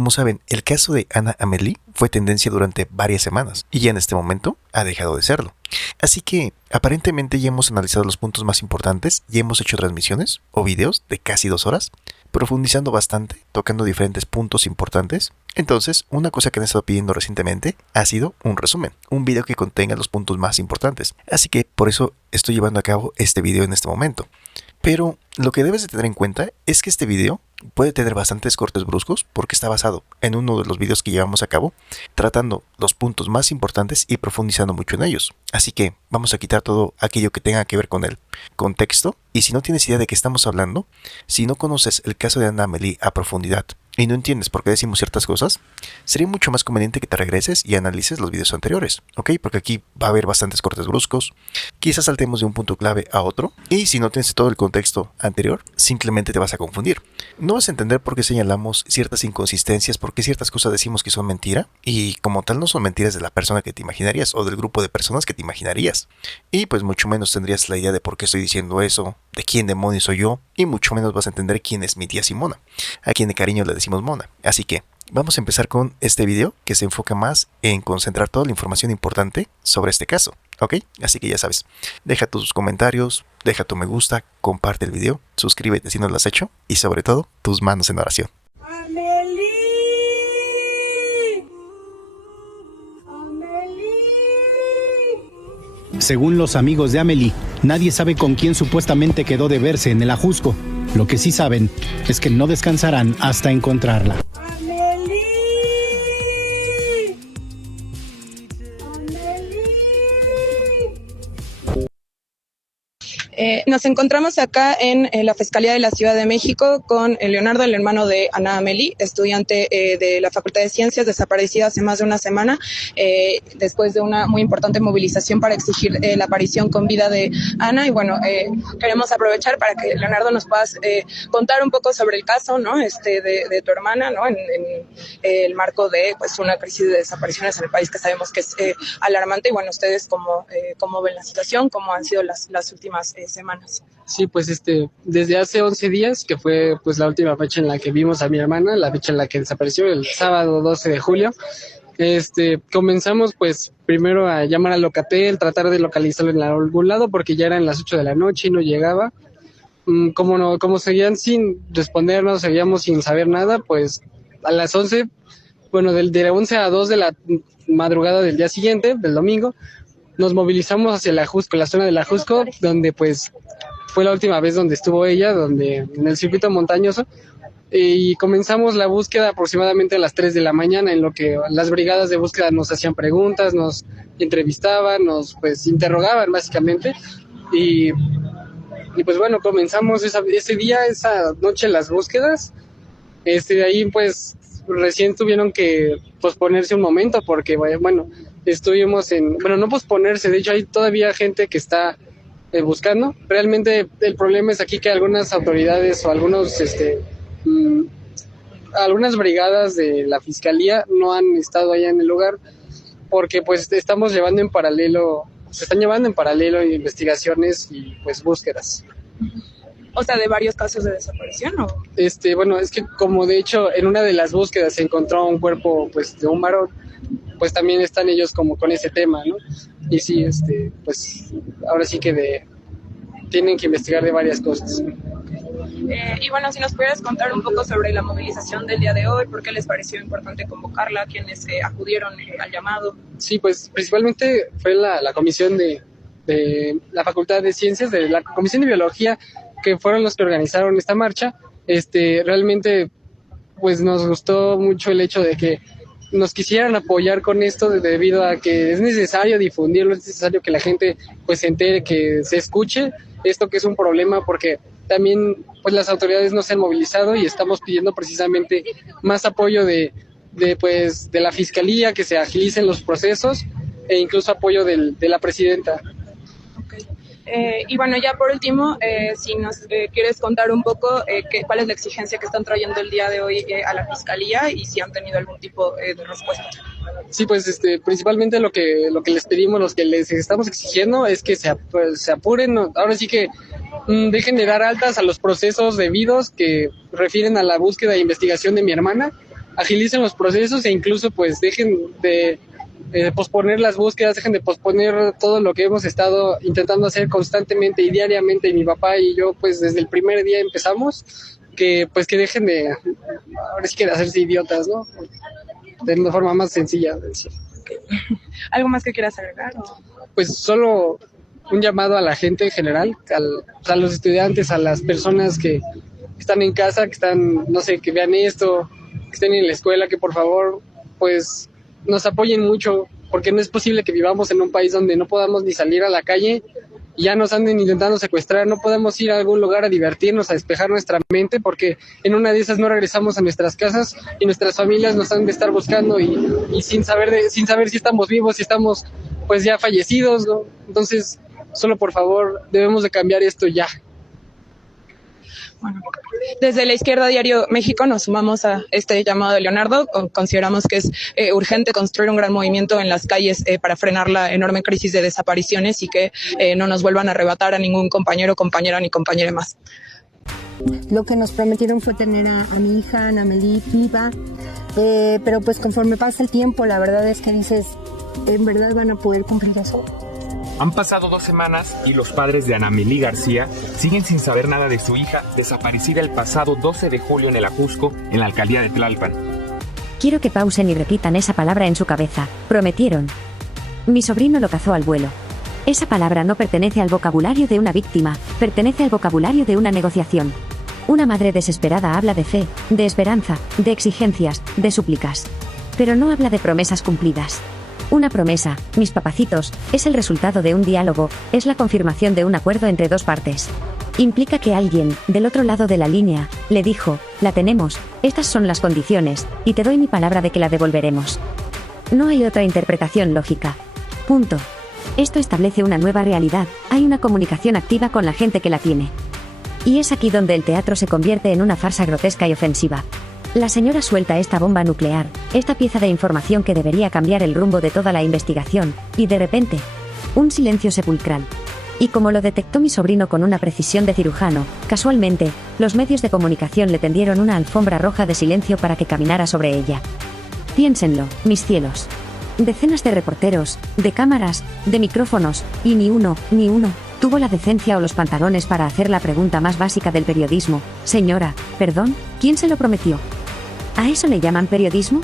Como saben, el caso de Ana Amélie fue tendencia durante varias semanas y ya en este momento ha dejado de serlo. Así que aparentemente ya hemos analizado los puntos más importantes y hemos hecho transmisiones o videos de casi 2 horas, profundizando bastante, tocando diferentes puntos importantes. Entonces, una cosa que han estado pidiendo recientemente ha sido un resumen, un video que contenga los puntos más importantes. Así que por eso estoy llevando a cabo este video en este momento. Pero lo que debes de tener en cuenta es que este video puede tener bastantes cortes bruscos porque está basado en uno de los videos que llevamos a cabo, tratando los puntos más importantes y profundizando mucho en ellos. Así que vamos a quitar todo aquello que tenga que ver con el contexto, y si no tienes idea de qué estamos hablando, si no conoces el caso de Ana Amélie a profundidad y no entiendes por qué decimos ciertas cosas, sería mucho más conveniente que te regreses y analices los videos anteriores, ¿ok? Porque aquí va a haber bastantes cortes bruscos, quizás saltemos de un punto clave a otro, y si no tienes todo el contexto anterior, simplemente te vas a confundir. No vas a entender por qué señalamos ciertas inconsistencias, por qué ciertas cosas decimos que son mentira, y como tal no son mentiras de la persona que te imaginarías o del grupo de personas que te imaginarías. Y pues mucho menos tendrías la idea de por qué estoy diciendo eso, de quién demonios soy yo, y mucho menos vas a entender quién es mi tía Simona, a quien de cariño le decimos Mona. Así que vamos a empezar con este video que se enfoca más en concentrar toda la información importante sobre este caso, ¿ok? Así que ya sabes, deja tus comentarios, deja tu me gusta, comparte el video, suscríbete si no lo has hecho y sobre todo, tus manos en oración. ¡Amélie! ¡Amélie! Según los amigos de Amélie, nadie sabe con quién supuestamente quedó de verse en el ajusco. Lo que sí saben es que no descansarán hasta encontrarla. ¡Amélie! ¡Amélie! Nos encontramos acá en la Fiscalía de la Ciudad de México con Leonardo, el hermano de Ana Amélie, estudiante de la Facultad de Ciencias, desaparecida hace más de una semana, después de una muy importante movilización para exigir la aparición con vida de Ana. Y bueno, queremos aprovechar para que Leonardo nos puedas contar un poco sobre el caso, ¿no? De tu hermana, ¿no? En el marco de pues una crisis de desapariciones en el país que sabemos que es alarmante. Y bueno, ustedes cómo ven la situación, cómo han sido las últimas semanas. Sí, pues desde hace 11 días, que fue pues la última fecha en la que vimos a mi hermana, la fecha en la que desapareció, el sábado 12 de julio, comenzamos pues primero a llamar al Locatel, tratar de localizarlo en algún lado, porque ya eran las 8 de la noche y no llegaba. Como seguían sin respondernos, seguíamos sin saber nada, pues a las 11, bueno, de 11 a 2 de la madrugada del día siguiente, del domingo, nos movilizamos hacia la Ajusco, la zona de la Ajusco, donde pues fue la última vez donde estuvo ella, en el circuito montañoso, y comenzamos la búsqueda aproximadamente a las 3 de la mañana, en lo que las brigadas de búsqueda nos hacían preguntas, nos entrevistaban, nos pues interrogaban básicamente, y pues bueno, comenzamos esa noche las búsquedas. De ahí pues recién tuvieron que posponerse un momento porque bueno, no posponerse, de hecho hay todavía gente que está buscando. Realmente el problema es aquí que algunas autoridades o algunas brigadas de la fiscalía no han estado allá en el lugar porque pues se están llevando en paralelo investigaciones y pues búsquedas. O sea, de varios casos de desaparición, ¿o? Bueno, es que como de hecho en una de las búsquedas se encontró un cuerpo pues de un varón, pues también están ellos como con ese tema, ¿no? Y sí, pues ahora sí que tienen que investigar de varias cosas. Y bueno, si nos pudieras contar un poco sobre la movilización del día de hoy, ¿por qué les pareció importante convocarla? ¿Quiénes acudieron al llamado? Sí, pues principalmente fue la comisión de la Facultad de Ciencias, de la Comisión de Biología, que fueron los que organizaron esta marcha. Realmente pues nos gustó mucho el hecho de que nos quisieran apoyar con esto debido a que es necesario difundirlo, es necesario que la gente pues se entere, que se escuche esto que es un problema, porque también pues las autoridades no se han movilizado y estamos pidiendo precisamente más apoyo de la Fiscalía, que se agilicen los procesos e incluso apoyo de la presidenta. Y bueno, ya por último, si nos quieres contar un poco cuál es la exigencia que están trayendo el día de hoy a la Fiscalía y si han tenido algún tipo de respuesta. Sí, pues principalmente lo que les pedimos, los que les estamos exigiendo es que se apuren, ¿no? Ahora sí que dejen de dar altas a los procesos debidos que refieren a la búsqueda e investigación de mi hermana, agilicen los procesos e incluso pues dejen de posponer las búsquedas, dejen de posponer todo lo que hemos estado intentando hacer constantemente y diariamente, y mi papá y yo pues desde el primer día empezamos, que dejen de, ahora sí que de hacerse idiotas, ¿no? De una forma más sencilla de decir. ¿Algo más que quieras agregar? Pues solo un llamado a la gente en general, a los estudiantes, a las personas que están en casa, que están, no sé, que vean esto, que estén en la escuela, que por favor, pues nos apoyen mucho, porque no es posible que vivamos en un país donde no podamos ni salir a la calle y ya nos anden intentando secuestrar, no podemos ir a algún lugar a divertirnos, a despejar nuestra mente, porque en una de esas no regresamos a nuestras casas y nuestras familias nos han de estar buscando y sin saber si estamos vivos, si estamos pues ya fallecidos, ¿no? Entonces, solo por favor, debemos de cambiar esto ya. Bueno, desde la Izquierda Diario México nos sumamos a este llamado de Leonardo. Consideramos que es urgente construir un gran movimiento en las calles para frenar la enorme crisis de desapariciones y que no nos vuelvan a arrebatar a ningún compañero, compañera ni compañera más. Lo que nos prometieron fue tener a mi hija, Ana Meli, viva, pero pues conforme pasa el tiempo, la verdad es que dices, ¿en verdad van a poder cumplir eso? Han pasado 2 semanas y los padres de Ana Meli García siguen sin saber nada de su hija, desaparecida el pasado 12 de julio en el Ajusco, en la alcaldía de Tlalpan. Quiero que pausen y repitan esa palabra en su cabeza. Prometieron. Mi sobrino lo cazó al vuelo. Esa palabra no pertenece al vocabulario de una víctima, pertenece al vocabulario de una negociación. Una madre desesperada habla de fe, de esperanza, de exigencias, de súplicas. Pero no habla de promesas cumplidas. Una promesa, mis papacitos, es el resultado de un diálogo, es la confirmación de un acuerdo entre dos partes. Implica que alguien, del otro lado de la línea, le dijo, la tenemos, estas son las condiciones, y te doy mi palabra de que la devolveremos. No hay otra interpretación lógica. Punto. Esto establece una nueva realidad, hay una comunicación activa con la gente que la tiene. Y es aquí donde el teatro se convierte en una farsa grotesca y ofensiva. La señora suelta esta bomba nuclear, esta pieza de información que debería cambiar el rumbo de toda la investigación, y de repente, un silencio sepulcral. Y como lo detectó mi sobrino con una precisión de cirujano, casualmente, los medios de comunicación le tendieron una alfombra roja de silencio para que caminara sobre ella. Piénsenlo, mis cielos. Decenas de reporteros, de cámaras, de micrófonos, y ni uno, tuvo la decencia o los pantalones para hacer la pregunta más básica del periodismo. Señora, perdón, ¿quién se lo prometió? ¿A eso le llaman periodismo?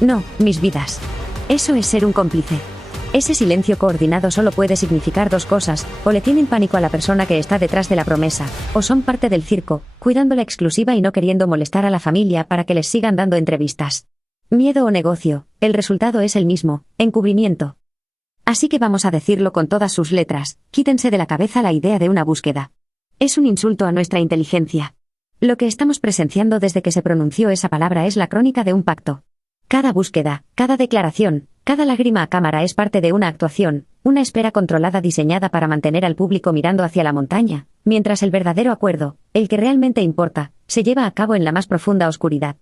No, mis vidas. Eso es ser un cómplice. Ese silencio coordinado solo puede significar dos cosas, o le tienen pánico a la persona que está detrás de la promesa, o son parte del circo, cuidando la exclusiva y no queriendo molestar a la familia para que les sigan dando entrevistas. Miedo o negocio, el resultado es el mismo, encubrimiento. Así que vamos a decirlo con todas sus letras, quítense de la cabeza la idea de una búsqueda. Es un insulto a nuestra inteligencia. Lo que estamos presenciando desde que se pronunció esa palabra es la crónica de un pacto. Cada búsqueda, cada declaración, cada lágrima a cámara es parte de una actuación, una espera controlada diseñada para mantener al público mirando hacia la montaña, mientras el verdadero acuerdo, el que realmente importa, se lleva a cabo en la más profunda oscuridad.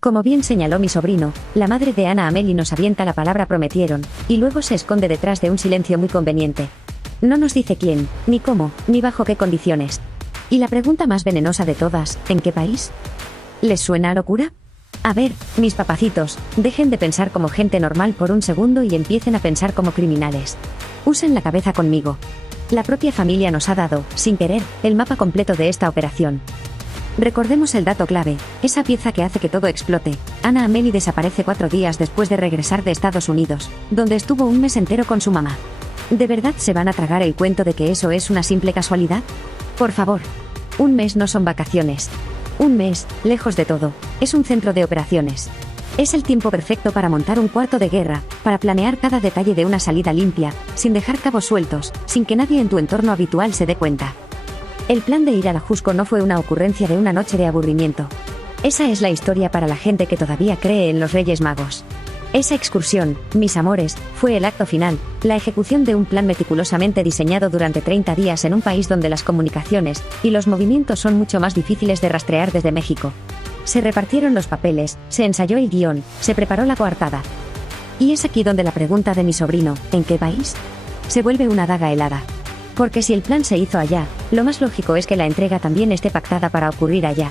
Como bien señaló mi sobrino, la madre de Ana Meli nos avienta la palabra prometieron, y luego se esconde detrás de un silencio muy conveniente. No nos dice quién, ni cómo, ni bajo qué condiciones. Y la pregunta más venenosa de todas, ¿en qué país? ¿Les suena a locura? A ver, mis papacitos, dejen de pensar como gente normal por un segundo y empiecen a pensar como criminales. Usen la cabeza conmigo. La propia familia nos ha dado, sin querer, el mapa completo de esta operación. Recordemos el dato clave, esa pieza que hace que todo explote. Ana Meli desaparece 4 días después de regresar de Estados Unidos, donde estuvo un mes entero con su mamá. ¿De verdad se van a tragar el cuento de que eso es una simple casualidad? Por favor. Un mes no son vacaciones. Un mes, lejos de todo, es un centro de operaciones. Es el tiempo perfecto para montar un cuarto de guerra, para planear cada detalle de una salida limpia, sin dejar cabos sueltos, sin que nadie en tu entorno habitual se dé cuenta. El plan de ir al Ajusco no fue una ocurrencia de una noche de aburrimiento. Esa es la historia para la gente que todavía cree en los Reyes Magos. Esa excursión, mis amores, fue el acto final, la ejecución de un plan meticulosamente diseñado durante 30 días en un país donde las comunicaciones y los movimientos son mucho más difíciles de rastrear desde México. Se repartieron los papeles, se ensayó el guión, se preparó la coartada. Y es aquí donde la pregunta de mi sobrino, ¿en qué país?, se vuelve una daga helada. Porque si el plan se hizo allá, lo más lógico es que la entrega también esté pactada para ocurrir allá.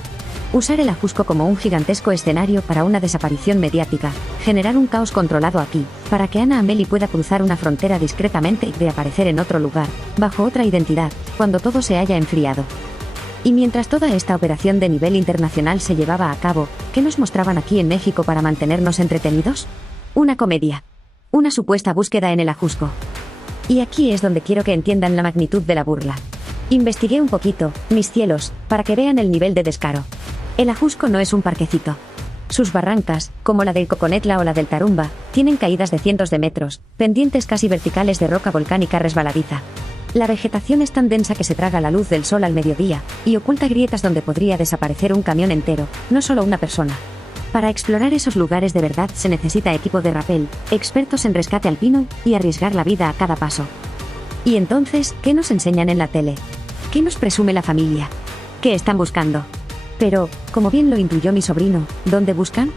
Usar el Ajusco como un gigantesco escenario para una desaparición mediática, generar un caos controlado aquí, para que Anna Amelie pueda cruzar una frontera discretamente y reaparecer en otro lugar, bajo otra identidad, cuando todo se haya enfriado. Y mientras toda esta operación de nivel internacional se llevaba a cabo, ¿qué nos mostraban aquí en México para mantenernos entretenidos? Una comedia. Una supuesta búsqueda en el Ajusco. Y aquí es donde quiero que entiendan la magnitud de la burla. Investigué un poquito, mis cielos, para que vean el nivel de descaro. El Ajusco no es un parquecito. Sus barrancas, como la del Coconetla o la del Tarumba, tienen caídas de cientos de metros, pendientes casi verticales de roca volcánica resbaladiza. La vegetación es tan densa que se traga la luz del sol al mediodía, y oculta grietas donde podría desaparecer un camión entero, no solo una persona. Para explorar esos lugares de verdad se necesita equipo de rappel, expertos en rescate alpino y arriesgar la vida a cada paso. Y entonces, ¿qué nos enseñan en la tele? ¿Qué nos presume la familia? ¿Qué están buscando? Pero, como bien lo intuyó mi sobrino, ¿dónde buscan?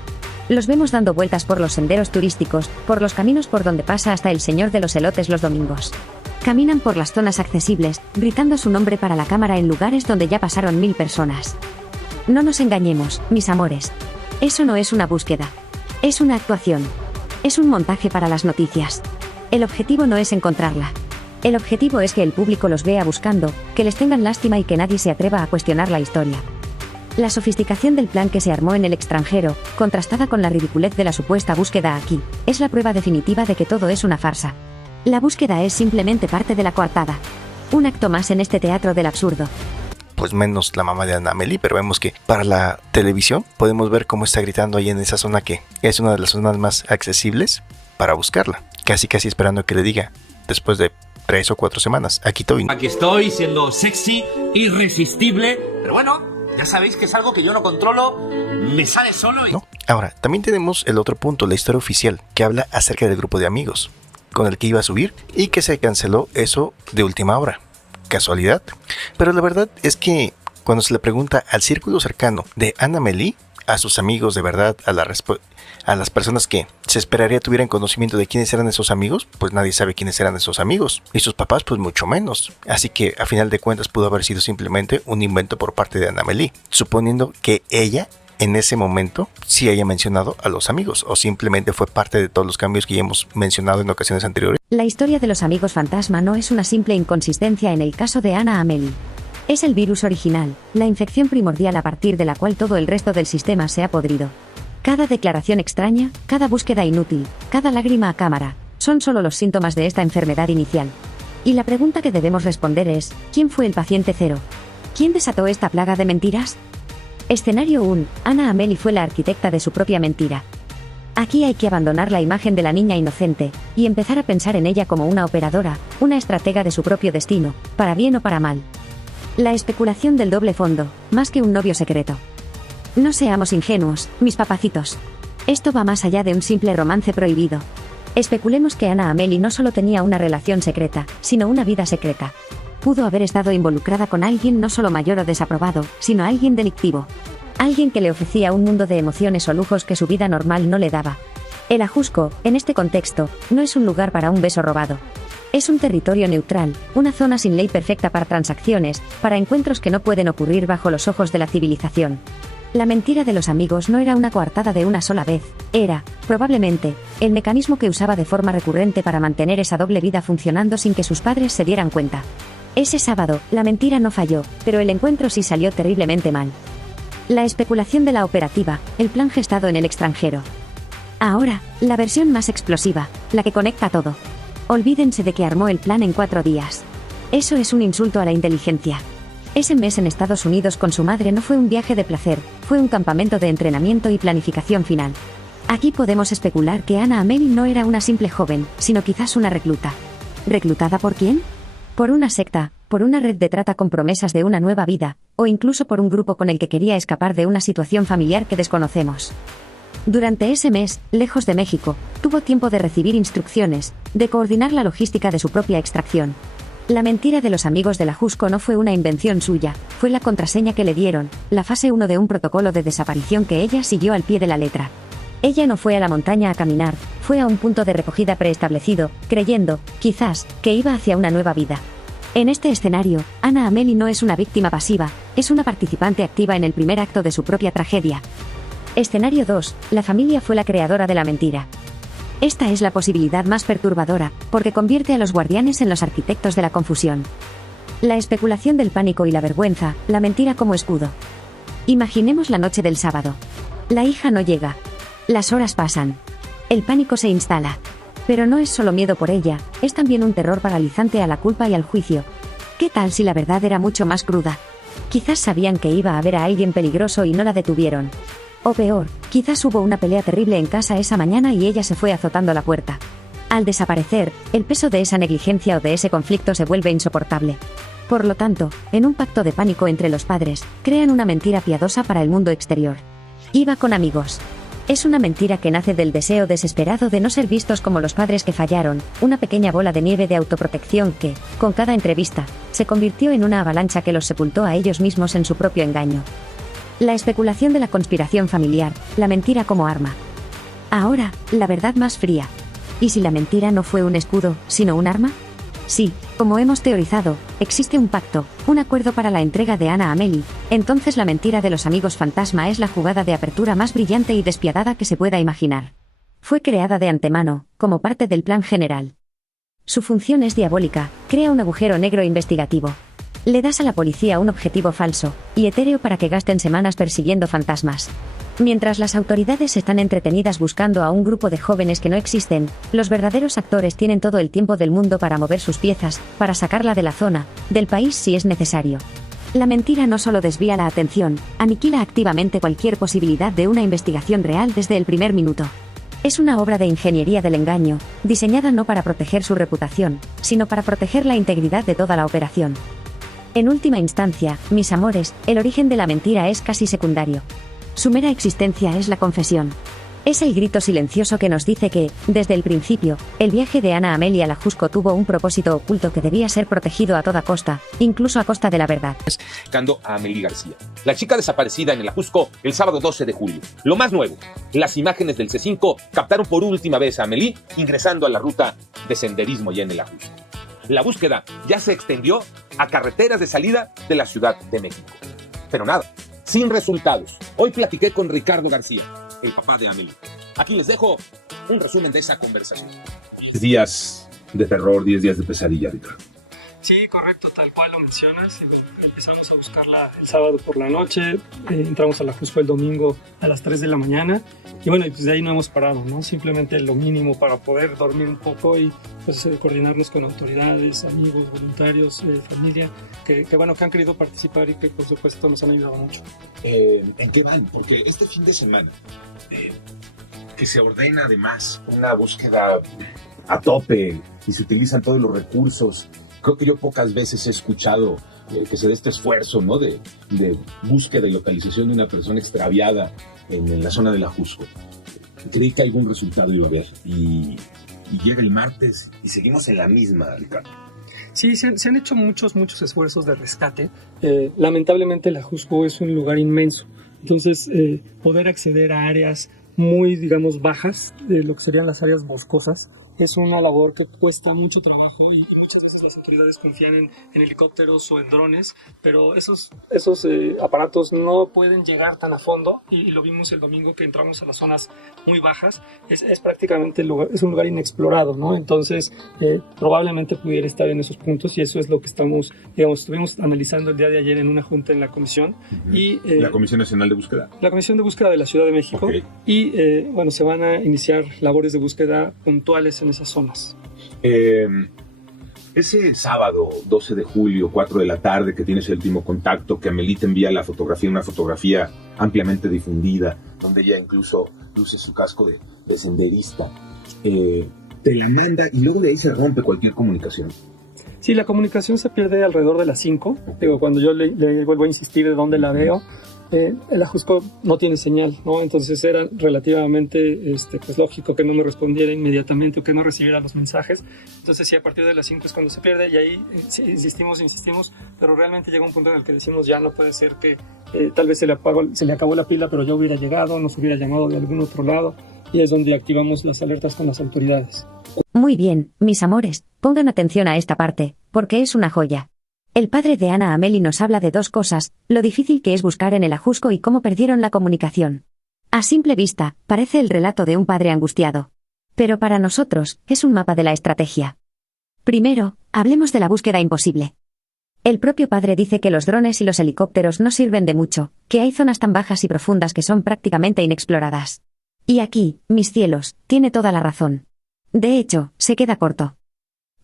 Los vemos dando vueltas por los senderos turísticos, por los caminos por donde pasa hasta el señor de los elotes los domingos. Caminan por las zonas accesibles, gritando su nombre para la cámara en lugares donde ya pasaron 1000 personas. No nos engañemos, mis amores. Eso no es una búsqueda. Es una actuación. Es un montaje para las noticias. El objetivo no es encontrarla. El objetivo es que el público los vea buscando, que les tengan lástima y que nadie se atreva a cuestionar la historia. La sofisticación del plan que se armó en el extranjero, contrastada con la ridiculez de la supuesta búsqueda aquí, es la prueba definitiva de que todo es una farsa. La búsqueda es simplemente parte de la coartada. Un acto más en este teatro del absurdo. Pues menos la mamá de Anna Amelie, pero vemos que para la televisión podemos ver cómo está gritando ahí en esa zona que es una de las zonas más accesibles para buscarla. Casi esperando que le diga, después de 3 o 4 semanas, aquí estoy. Aquí estoy siendo sexy, irresistible, pero bueno, ya sabéis que es algo que yo no controlo, me sale solo y... ¿No? Ahora, también tenemos el otro punto, la historia oficial, que habla acerca del grupo de amigos con el que iba a subir y que se canceló eso de última hora. ¿Casualidad? Pero la verdad es que cuando se le pregunta al círculo cercano de Anna Amelie, a sus amigos de verdad, a las personas que se esperaría tuvieran conocimiento de quiénes eran esos amigos, pues nadie sabe quiénes eran esos amigos. Y sus papás pues mucho menos. Así que a final de cuentas pudo haber sido simplemente un invento por parte de Anna Amelie, suponiendo que ella en ese momento sí haya mencionado a los amigos, o simplemente fue parte de todos los cambios que ya hemos mencionado en ocasiones anteriores. La historia de los amigos fantasma no es una simple inconsistencia en el caso de Anna Amelie. Es el virus original, la infección primordial a partir de la cual todo el resto del sistema se ha podrido. Cada declaración extraña, cada búsqueda inútil, cada lágrima a cámara, son solo los síntomas de esta enfermedad inicial. Y la pregunta que debemos responder es, ¿quién fue el paciente cero? ¿Quién desató esta plaga de mentiras? Escenario 1. Anna Amelie fue la arquitecta de su propia mentira. Aquí hay que abandonar la imagen de la niña inocente, y empezar a pensar en ella como una operadora, una estratega de su propio destino, para bien o para mal. La especulación del doble fondo, más que un novio secreto. No seamos ingenuos, mis papacitos. Esto va más allá de un simple romance prohibido. Especulemos que Anna Amelie no solo tenía una relación secreta, sino una vida secreta. Pudo haber estado involucrada con alguien no solo mayor o desaprobado, sino alguien delictivo. Alguien que le ofrecía un mundo de emociones o lujos que su vida normal no le daba. El Ajusco, en este contexto, no es un lugar para un beso robado. Es un territorio neutral, una zona sin ley perfecta para transacciones, para encuentros que no pueden ocurrir bajo los ojos de la civilización. La mentira de los amigos no era una coartada de una sola vez, era, probablemente, el mecanismo que usaba de forma recurrente para mantener esa doble vida funcionando sin que sus padres se dieran cuenta. Ese sábado, la mentira no falló, pero el encuentro sí salió terriblemente mal. La especulación de la operativa, el plan gestado en el extranjero. Ahora, la versión más explosiva, la que conecta todo. Olvídense de que armó el plan en 4 días. Eso es un insulto a la inteligencia. Ese mes en Estados Unidos con su madre no fue un viaje de placer, fue un campamento de entrenamiento y planificación final. Aquí podemos especular que Anna Amelie no era una simple joven, sino quizás una recluta. ¿Reclutada por quién? Por una secta, por una red de trata con promesas de una nueva vida, o incluso por un grupo con el que quería escapar de una situación familiar que desconocemos. Durante ese mes, lejos de México, tuvo tiempo de recibir instrucciones, de coordinar la logística de su propia extracción. La mentira de los amigos del Ajusco no fue una invención suya, fue la contraseña que le dieron, la fase 1 de un protocolo de desaparición que ella siguió al pie de la letra. Ella no fue a la montaña a caminar, fue a un punto de recogida preestablecido, creyendo, quizás, que iba hacia una nueva vida. En este escenario, Anna Amelie no es una víctima pasiva, Es una participante activa en el primer acto de su propia tragedia. Escenario 2. La familia fue la creadora de la mentira. Esta es la posibilidad más perturbadora, porque convierte a los guardianes en los arquitectos de la confusión. La especulación del pánico y la vergüenza, la mentira como escudo. Imaginemos la noche del sábado. La hija no llega. Las horas pasan. El pánico se instala. Pero no es solo miedo por ella, es también un terror paralizante a la culpa y al juicio. ¿Qué tal si la verdad era mucho más cruda? Quizás sabían que iba a ver a alguien peligroso y no la detuvieron. O peor, quizás hubo una pelea terrible en casa esa mañana y ella se fue azotando la puerta. Al desaparecer, el peso de esa negligencia o de ese conflicto se vuelve insoportable. Por lo tanto, en un pacto de pánico entre los padres, crean una mentira piadosa para el mundo exterior. Iba con amigos. Es una mentira que nace del deseo desesperado de no ser vistos como los padres que fallaron, una pequeña bola de nieve de autoprotección que, con cada entrevista, se convirtió en una avalancha que los sepultó a ellos mismos en su propio engaño. La especulación de la conspiración familiar, la mentira como arma. Ahora, la verdad más fría. ¿Y si la mentira no fue un escudo, sino un arma? Sí, como hemos teorizado, existe un pacto, un acuerdo para la entrega de Anna Amelie, entonces la mentira de los amigos fantasma es la jugada de apertura más brillante y despiadada que se pueda imaginar. Fue creada de antemano, como parte del plan general. Su función es diabólica, crea un agujero negro investigativo. Le das a la policía un objetivo falso y etéreo para que gasten semanas persiguiendo fantasmas. Mientras las autoridades están entretenidas buscando a un grupo de jóvenes que no existen, los verdaderos actores tienen todo el tiempo del mundo para mover sus piezas, para sacarla de la zona, del país si es necesario. La mentira no solo desvía la atención, aniquila activamente cualquier posibilidad de una investigación real desde el primer minuto. Es una obra de ingeniería del engaño, diseñada no para proteger su reputación, sino para proteger la integridad de toda la operación. En última instancia, mis amores, el origen de la mentira es casi secundario. Su mera existencia es la confesión. Es el grito silencioso que nos dice que, desde el principio, el viaje de Anna Amelie al Ajusco tuvo un propósito oculto que debía ser protegido a toda costa, incluso a costa de la verdad. Buscando a Amelie García, la chica desaparecida en el Ajusco el sábado 12 de julio. Lo más nuevo, las imágenes del C5 captaron por última vez a Amelie ingresando a la ruta de senderismo ya en el Ajusco. La búsqueda ya se extendió a carreteras de salida de la Ciudad de México. Pero nada, sin resultados. Hoy platiqué con Ricardo García, el papá de Amelie. Aquí les dejo un resumen de esa conversación. 10 días de terror, 10 días de pesadilla, Ricardo. Sí, correcto, tal cual lo mencionas. Y bueno, empezamos a buscarla el sábado por la noche, entramos a la Ajusco el domingo a las 3 de la mañana y bueno, pues de ahí no hemos parado, ¿no? Simplemente lo mínimo para poder dormir un poco y pues coordinarnos con autoridades, amigos, voluntarios, familia, que bueno, que han querido participar y que por supuesto nos han ayudado mucho. ¿En qué van? Porque este fin de semana, que se ordena además una búsqueda a tope y se utilizan todos los recursos. Creo que yo pocas veces he escuchado que se dé este esfuerzo, ¿no? de búsqueda y localización de una persona extraviada en la zona del Ajusco. Creí que algún resultado iba a haber. Y llega el martes y seguimos en la misma, Ricardo. Sí, se han hecho muchos esfuerzos de rescate. Lamentablemente el Ajusco es un lugar inmenso. Entonces, poder acceder a áreas muy, digamos, bajas, de lo que serían las áreas boscosas, es una labor que cuesta mucho trabajo y muchas veces las autoridades confían en helicópteros o en drones, pero esos aparatos no pueden llegar tan a fondo y lo vimos el domingo que entramos a las zonas muy bajas. Es prácticamente es un lugar inexplorado, ¿no? Entonces probablemente pudiera estar en esos puntos y eso es lo que estuvimos analizando el día de ayer en una junta en la comisión. Y, ¿La Comisión Nacional de Búsqueda? La Comisión de Búsqueda de la Ciudad de México. Okay. Y bueno, se van a iniciar labores de búsqueda puntuales en esas zonas. Ese sábado 12 de julio, 4 de la tarde, que tienes el último contacto, que Amelie te envía la fotografía, una fotografía ampliamente difundida, donde ella incluso luce su casco de senderista, te la manda y luego de ahí se rompe cualquier comunicación. Sí, la comunicación se pierde alrededor de las 5. Digo, cuando yo le vuelvo a insistir de dónde la veo, el Ajusco no tiene señal, ¿no? Entonces era relativamente pues lógico que no me respondiera inmediatamente o que no recibiera los mensajes. Entonces sí, a partir de las 5 es cuando se pierde y ahí insistimos, pero realmente llega un punto en el que decimos ya no puede ser que tal vez se le acabó la pila, pero yo hubiera llegado, nos hubiera llamado de algún otro lado y es donde activamos las alertas con las autoridades. Muy bien, mis amores, pongan atención a esta parte, porque es una joya. El padre de Ana Amelie nos habla de dos cosas, lo difícil que es buscar en el Ajusco y cómo perdieron la comunicación. A simple vista, parece el relato de un padre angustiado. Pero para nosotros, es un mapa de la estrategia. Primero, hablemos de la búsqueda imposible. El propio padre dice que los drones y los helicópteros no sirven de mucho, que hay zonas tan bajas y profundas que son prácticamente inexploradas. Y aquí, mis cielos, tiene toda la razón. De hecho, se queda corto.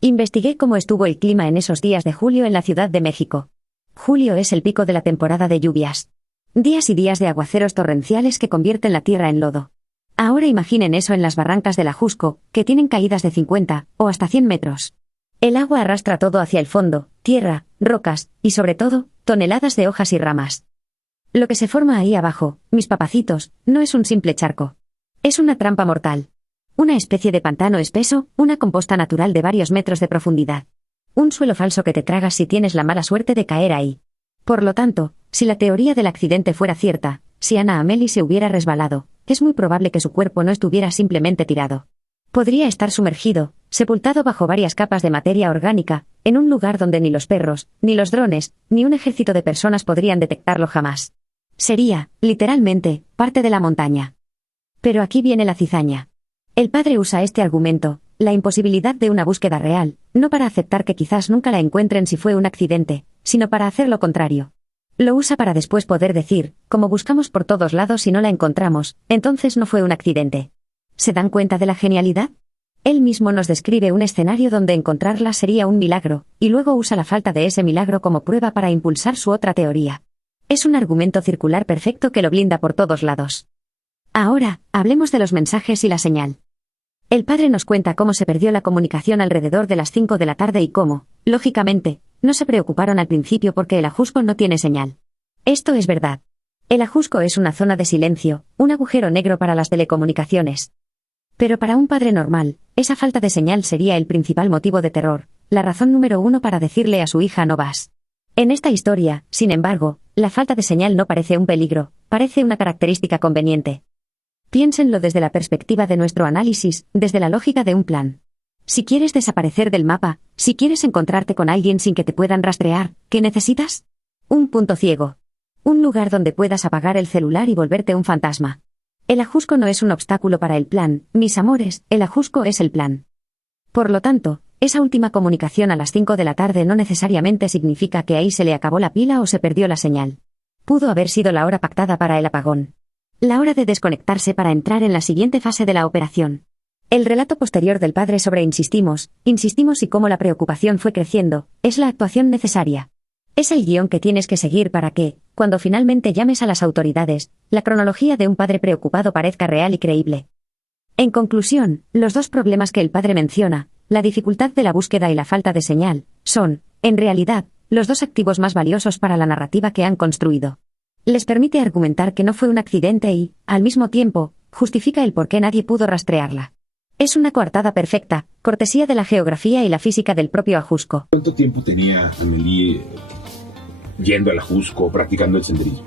Investigué cómo estuvo el clima en esos días de julio en la Ciudad de México. Julio es el pico de la temporada de lluvias. Días y días de aguaceros torrenciales que convierten la tierra en lodo. Ahora imaginen eso en las barrancas del Ajusco, que tienen caídas de 50 o hasta 100 metros. El agua arrastra todo hacia el fondo, tierra, rocas, y sobre todo, toneladas de hojas y ramas. Lo que se forma ahí abajo, mis papacitos, no es un simple charco. Es una trampa mortal. Una especie de pantano espeso, una composta natural de varios metros de profundidad. Un suelo falso que te tragas si tienes la mala suerte de caer ahí. Por lo tanto, si la teoría del accidente fuera cierta, si Ana Amelie se hubiera resbalado, es muy probable que su cuerpo no estuviera simplemente tirado. Podría estar sumergido, sepultado bajo varias capas de materia orgánica, en un lugar donde ni los perros, ni los drones, ni un ejército de personas podrían detectarlo jamás. Sería, literalmente, parte de la montaña. Pero aquí viene la cizaña. El padre usa este argumento, la imposibilidad de una búsqueda real, no para aceptar que quizás nunca la encuentren si fue un accidente, sino para hacer lo contrario. Lo usa para después poder decir, como buscamos por todos lados y no la encontramos, entonces no fue un accidente. ¿Se dan cuenta de la genialidad? Él mismo nos describe un escenario donde encontrarla sería un milagro, y luego usa la falta de ese milagro como prueba para impulsar su otra teoría. Es un argumento circular perfecto que lo blinda por todos lados. Ahora, hablemos de los mensajes y la señal. El padre nos cuenta cómo se perdió la comunicación alrededor de las 5 de la tarde y cómo, lógicamente, no se preocuparon al principio porque el Ajusco no tiene señal. Esto es verdad. El Ajusco es una zona de silencio, un agujero negro para las telecomunicaciones. Pero para un padre normal, esa falta de señal sería el principal motivo de terror, la razón número 1 para decirle a su hija no vas. En esta historia, sin embargo, la falta de señal no parece un peligro, parece una característica conveniente. Piénsenlo desde la perspectiva de nuestro análisis, desde la lógica de un plan. Si quieres desaparecer del mapa, si quieres encontrarte con alguien sin que te puedan rastrear, ¿qué necesitas? Un punto ciego. Un lugar donde puedas apagar el celular y volverte un fantasma. El Ajusco no es un obstáculo para el plan, mis amores, el Ajusco es el plan. Por lo tanto, esa última comunicación a las 5 de la tarde no necesariamente significa que ahí se le acabó la pila o se perdió la señal. Pudo haber sido la hora pactada para el apagón. La hora de desconectarse para entrar en la siguiente fase de la operación. El relato posterior del padre sobre insistimos y cómo la preocupación fue creciendo, es la actuación necesaria. Es el guión que tienes que seguir para que, cuando finalmente llames a las autoridades, la cronología de un padre preocupado parezca real y creíble. En conclusión, los dos problemas que el padre menciona, la dificultad de la búsqueda y la falta de señal, son, en realidad, los dos activos más valiosos para la narrativa que han construido. Les permite argumentar que no fue un accidente y, al mismo tiempo, justifica el por qué nadie pudo rastrearla. Es una coartada perfecta, cortesía de la geografía y la física del propio Ajusco. ¿Cuánto tiempo tenía Amelie yendo al Ajusco, practicando el senderismo?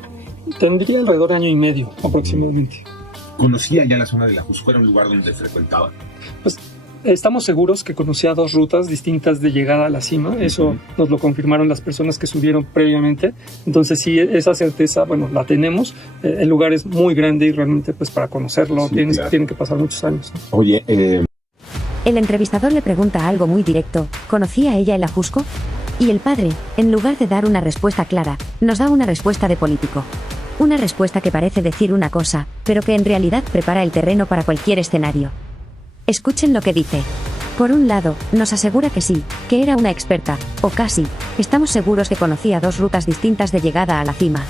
Tendría alrededor de 1 año y medio, aproximadamente. ¿Conocía ya la zona del Ajusco? ¿Era un lugar donde frecuentaba? Pues estamos seguros que conocía 2 rutas distintas de llegada a la cima. Eso nos lo confirmaron las personas que subieron previamente. Entonces sí, esa certeza, bueno, la tenemos. El lugar es muy grande y realmente pues para conocerlo tienen que pasar muchos años. Oye, El entrevistador le pregunta algo muy directo, ¿conocía ella el Ajusco? Y el padre, en lugar de dar una respuesta clara, nos da una respuesta de político. Una respuesta que parece decir una cosa, pero que en realidad prepara el terreno para cualquier escenario. Escuchen lo que dice. Por un lado, nos asegura que sí, que era una experta, o casi, estamos seguros que conocía 2 rutas distintas de llegada a la cima.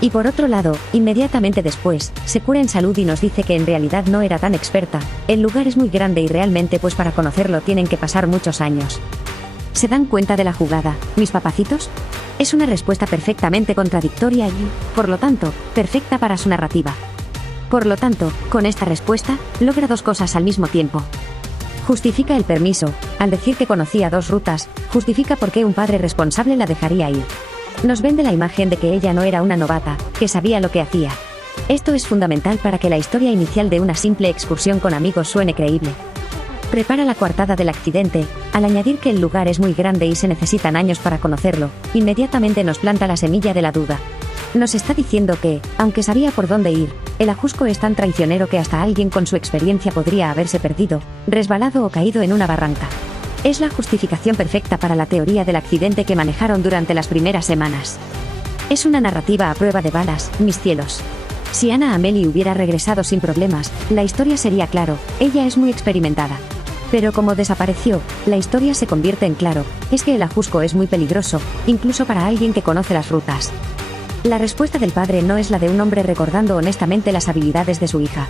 Y por otro lado, inmediatamente después, se cura en salud y nos dice que en realidad no era tan experta, el lugar es muy grande y realmente pues para conocerlo tienen que pasar muchos años. ¿Se dan cuenta de la jugada, mis papacitos? Es una respuesta perfectamente contradictoria y, por lo tanto, perfecta para su narrativa. Por lo tanto, con esta respuesta, logra 2 cosas al mismo tiempo. Justifica el permiso, al decir que conocía 2 rutas, justifica por qué un padre responsable la dejaría ir. Nos vende la imagen de que ella no era una novata, que sabía lo que hacía. Esto es fundamental para que la historia inicial de una simple excursión con amigos suene creíble. Prepara la coartada del accidente, Al añadir que el lugar es muy grande y se necesitan años para conocerlo, inmediatamente nos planta la semilla de la duda. Nos está diciendo que, aunque sabía por dónde ir, el Ajusco es tan traicionero que hasta alguien con su experiencia podría haberse perdido, resbalado o caído en una barranca. Es la justificación perfecta para la teoría del accidente que manejaron durante las primeras semanas. Es una narrativa a prueba de balas, mis cielos. Si Anna Amelie hubiera regresado sin problemas, la historia sería claro, ella es muy experimentada. Pero como desapareció, la historia se convierte en claro, es que el Ajusco es muy peligroso, incluso para alguien que conoce las rutas. La respuesta del padre no es la de un hombre recordando honestamente las habilidades de su hija.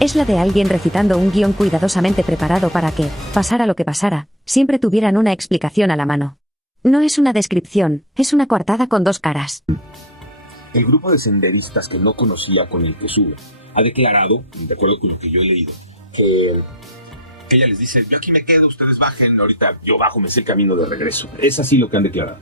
Es la de alguien recitando un guión cuidadosamente preparado para que, pasara lo que pasara, siempre tuvieran una explicación a la mano. No es una descripción, es una coartada con dos caras. El grupo de senderistas que no conocía con el que sube ha declarado, de acuerdo con lo que yo he leído, que ella les dice, yo aquí me quedo, ustedes bajen, ahorita yo bajo, me sé el camino de regreso. Es así lo que han declarado.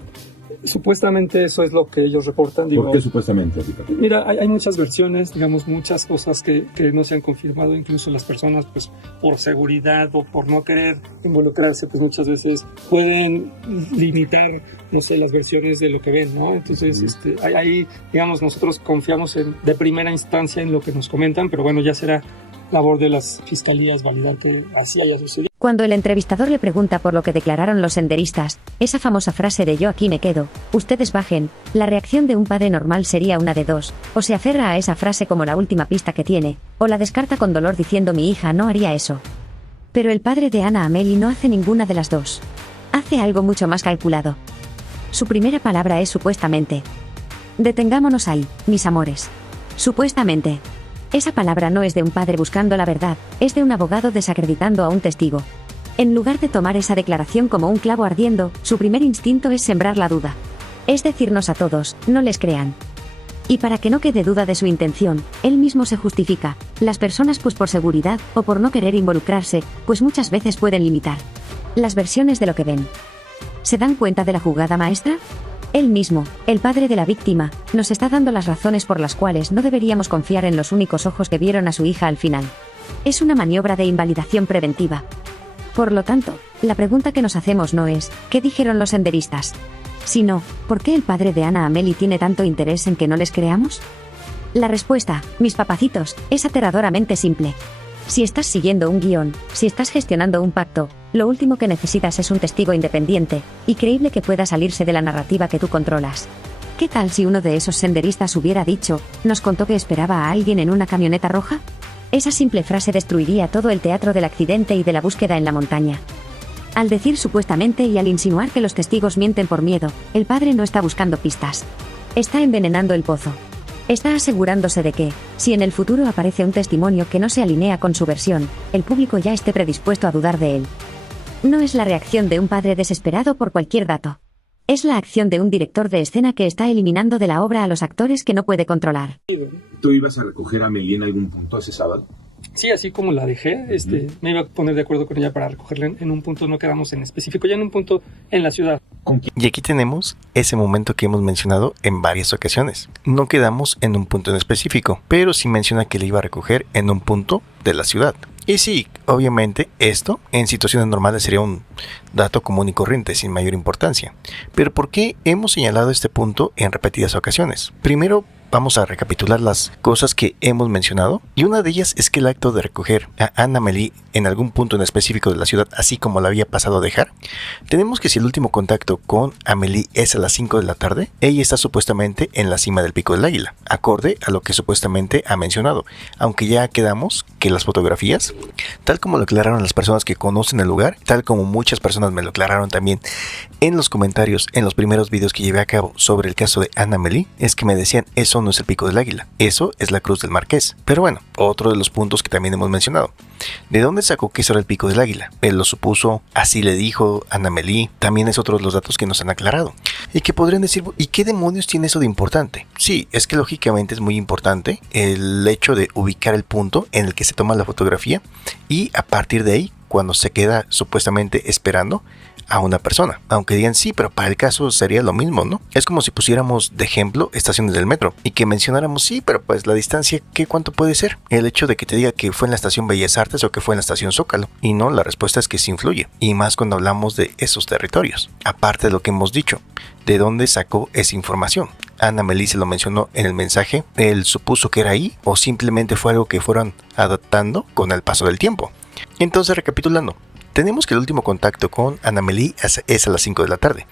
Supuestamente eso es lo que ellos reportan. Digo, ¿por qué supuestamente? Mira, hay muchas versiones, digamos, muchas cosas que no se han confirmado, incluso las personas, pues, por seguridad o por no querer involucrarse, pues muchas veces pueden limitar, no sé, las versiones de lo que ven, ¿no? Entonces, ahí, digamos, nosotros confiamos de primera instancia en lo que nos comentan, pero bueno, ya será labor de las fiscalías validar que así haya sucedido. Cuando el entrevistador le pregunta por lo que declararon los senderistas, esa famosa frase de yo aquí me quedo, ustedes bajen, la reacción de un padre normal sería una de dos, o se aferra a esa frase como la última pista que tiene, o la descarta con dolor diciendo mi hija no haría eso. Pero el padre de Anna Amelie no hace ninguna de las dos. Hace algo mucho más calculado. Su primera palabra es supuestamente. Detengámonos ahí, mis amores. Supuestamente. Esa palabra no es de un padre buscando la verdad, es de un abogado desacreditando a un testigo. En lugar de tomar esa declaración como un clavo ardiendo, su primer instinto es sembrar la duda. Es decirnos a todos, no les crean. Y para que no quede duda de su intención, él mismo se justifica, las personas pues por seguridad, o por no querer involucrarse, pues muchas veces pueden limitar las versiones de lo que ven. ¿Se dan cuenta de la jugada maestra? Él mismo, el padre de la víctima, nos está dando las razones por las cuales no deberíamos confiar en los únicos ojos que vieron a su hija al final. Es una maniobra de invalidación preventiva. Por lo tanto, la pregunta que nos hacemos no es, ¿qué dijeron los senderistas?, sino, ¿por qué el padre de Anna Amelie tiene tanto interés en que no les creamos? La respuesta, mis papacitos, es aterradoramente simple. Si estás siguiendo un guión, si estás gestionando un pacto, lo último que necesitas es un testigo independiente y creíble que pueda salirse de la narrativa que tú controlas. ¿Qué tal si uno de esos senderistas hubiera dicho, nos contó que esperaba a alguien en una camioneta roja? Esa simple frase destruiría todo el teatro del accidente y de la búsqueda en la montaña. Al decir supuestamente y al insinuar que los testigos mienten por miedo, el padre no está buscando pistas. Está envenenando el pozo. Está asegurándose de que, si en el futuro aparece un testimonio que no se alinea con su versión, el público ya esté predispuesto a dudar de él. No es la reacción de un padre desesperado por cualquier dato. Es la acción de un director de escena que está eliminando de la obra a los actores que no puede controlar. ¿Tú ibas a recoger a Amelie en algún punto ese sábado? Sí, así como la dejé, me iba a poner de acuerdo con ella para recogerla en un punto, no quedamos en específico, ya en un punto en la ciudad. Y aquí tenemos ese momento que hemos mencionado en varias ocasiones. No quedamos en un punto en específico, pero sí menciona que le iba a recoger en un punto de la ciudad. Y sí, obviamente esto en situaciones normales sería un dato común y corriente sin mayor importancia. Pero ¿por qué hemos señalado este punto en repetidas ocasiones? Primero, vamos a recapitular las cosas que hemos mencionado, y una de ellas es que el acto de recoger a Anna Amelie en algún punto en específico de la ciudad, así como la había pasado a dejar, tenemos que si el último contacto con Amelie es a las 5 de la tarde, ella está supuestamente en la cima del Pico del Águila, acorde a lo que supuestamente ha mencionado, aunque ya quedamos que las fotografías, tal como lo aclararon las personas que conocen el lugar, tal como muchas personas me lo aclararon también en los comentarios en los primeros videos que llevé a cabo sobre el caso de Anna Amelie, es que me decían, eso no es el Pico del Águila, eso es la Cruz del Marqués. Pero bueno, otro de los puntos que también hemos mencionado, ¿de dónde sacó que eso era el Pico del Águila? Él lo supuso, así le dijo Anna Amelie, también es otro de los datos que nos han aclarado. Y que podrían decir, ¿y qué demonios tiene eso de importante? Sí, es que lógicamente es muy importante el hecho de ubicar el punto en el que se toma la fotografía y a partir de ahí, cuando se queda supuestamente esperando a una persona. Aunque digan sí, pero para el caso sería lo mismo, ¿no? Es como si pusiéramos de ejemplo estaciones del metro y que mencionáramos sí, pero pues la distancia, ¿qué cuánto puede ser? El hecho de que te diga que fue en la estación Bellas Artes o que fue en la estación Zócalo. Y no, la respuesta es que sí influye. Y más cuando hablamos de esos territorios. Aparte de lo que hemos dicho, ¿de dónde sacó esa información? Ana Meli se lo mencionó en el mensaje. ¿Él supuso que era ahí o simplemente fue algo que fueron adaptando con el paso del tiempo? Entonces, recapitulando, tenemos que el último contacto con Ana Meli es a las 5 de la tarde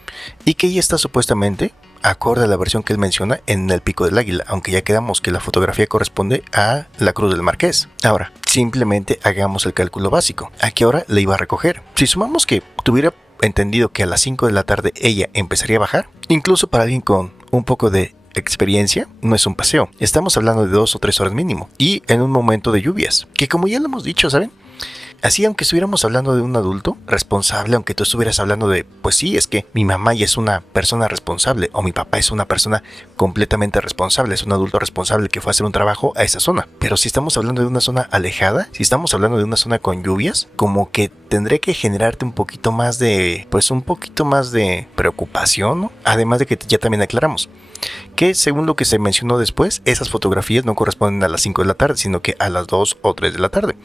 y que ella está supuestamente acorde a la versión que él menciona en el Pico del Águila, aunque ya quedamos que la fotografía corresponde a la Cruz del Marqués. Ahora, simplemente hagamos el cálculo básico. ¿A qué hora le iba a recoger? Si sumamos que tuviera entendido que a las 5 de la tarde ella empezaría a bajar, incluso para alguien con un poco de experiencia, no es un paseo. Estamos hablando de 2 o 3 horas mínimo y en un momento de lluvias, que como ya lo hemos dicho, ¿saben? Así, aunque estuviéramos hablando de un adulto responsable, aunque tú estuvieras hablando de, pues sí, es que mi mamá ya es una persona responsable, o mi papá es una persona completamente responsable, es un adulto responsable que fue a hacer un trabajo a esa zona. Pero si estamos hablando de una zona alejada, si estamos hablando de una zona con lluvias, como que tendré que generarte un poquito más de, pues un poquito más de preocupación, ¿no? Además de que ya también aclaramos que según lo que se mencionó después, esas fotografías no corresponden a las 5 de la tarde, sino que a las 2 o 3 de la tarde.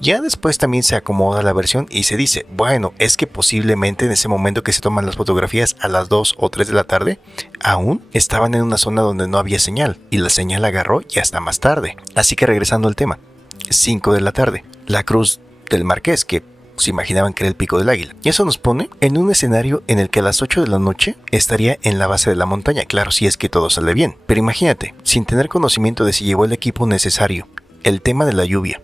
Ya después también se acomoda la versión y se dice, bueno, es que posiblemente en ese momento que se toman las fotografías a las 2 o 3 de la tarde, aún estaban en una zona donde no había señal, y la señal agarró ya hasta más tarde. Así que regresando al tema, 5 de la tarde, la Cruz del Marqués, que se imaginaban que era el Pico del Águila. Y eso nos pone en un escenario en el que a las 8 de la noche estaría en la base de la montaña, claro, si es que todo sale bien. Pero imagínate, sin tener conocimiento de si llevó el equipo necesario, el tema de la lluvia,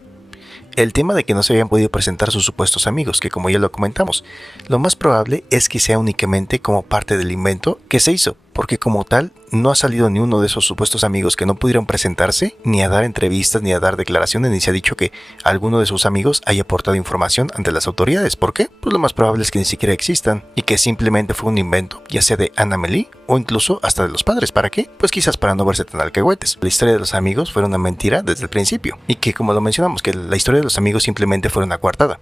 el tema de que no se habían podido presentar sus supuestos amigos, que como ya lo comentamos, lo más probable es que sea únicamente como parte del invento que se hizo, porque como tal no ha salido ni uno de esos supuestos amigos que no pudieron presentarse, ni a dar entrevistas, ni a dar declaraciones, ni se ha dicho que alguno de sus amigos haya aportado información ante las autoridades. ¿Por qué? Pues lo más probable es que ni siquiera existan, y que simplemente fue un invento, ya sea de Ana Meli, o incluso hasta de los padres. ¿Para qué? Pues quizás para no verse tan alcahuetes. La historia de los amigos fue una mentira desde el principio, y que como lo mencionamos, que la historia de los amigos simplemente fue una coartada.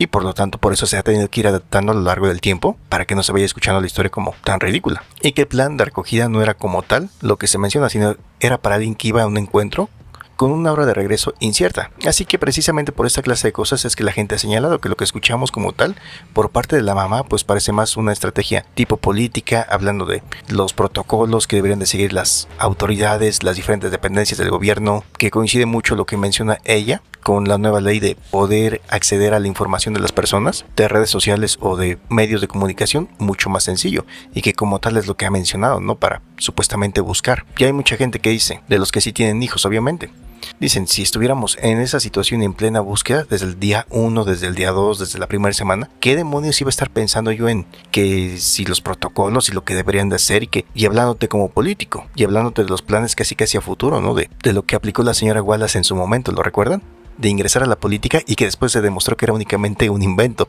Y por lo tanto por eso se ha tenido que ir adaptando a lo largo del tiempo para que no se vaya escuchando la historia como tan ridícula. Y que el plan de recogida no era como tal lo que se menciona, sino era para alguien que iba a un encuentro con una hora de regreso incierta. Así que precisamente por esta clase de cosas es que la gente ha señalado que lo que escuchamos como tal por parte de la mamá pues parece más una estrategia tipo política, hablando de los protocolos que deberían de seguir las autoridades, las diferentes dependencias del gobierno, que coincide mucho lo que menciona ella con la nueva ley de poder acceder a la información de las personas, de redes sociales o de medios de comunicación, mucho más sencillo, y que como tal es lo que ha mencionado, ¿no? Para supuestamente buscar. Y hay mucha gente que dice, de los que sí tienen hijos obviamente, dicen, si estuviéramos en esa situación en plena búsqueda, desde el día 1, desde el día 2, desde la primera semana, ¿qué demonios iba a estar pensando yo en que si los protocolos y lo que deberían de hacer y hablándote como político, y hablándote de los planes casi a futuro, ¿no? De lo que aplicó la señora Wallace en su momento, ¿lo recuerdan? De ingresar a la política y que después se demostró que era únicamente un invento.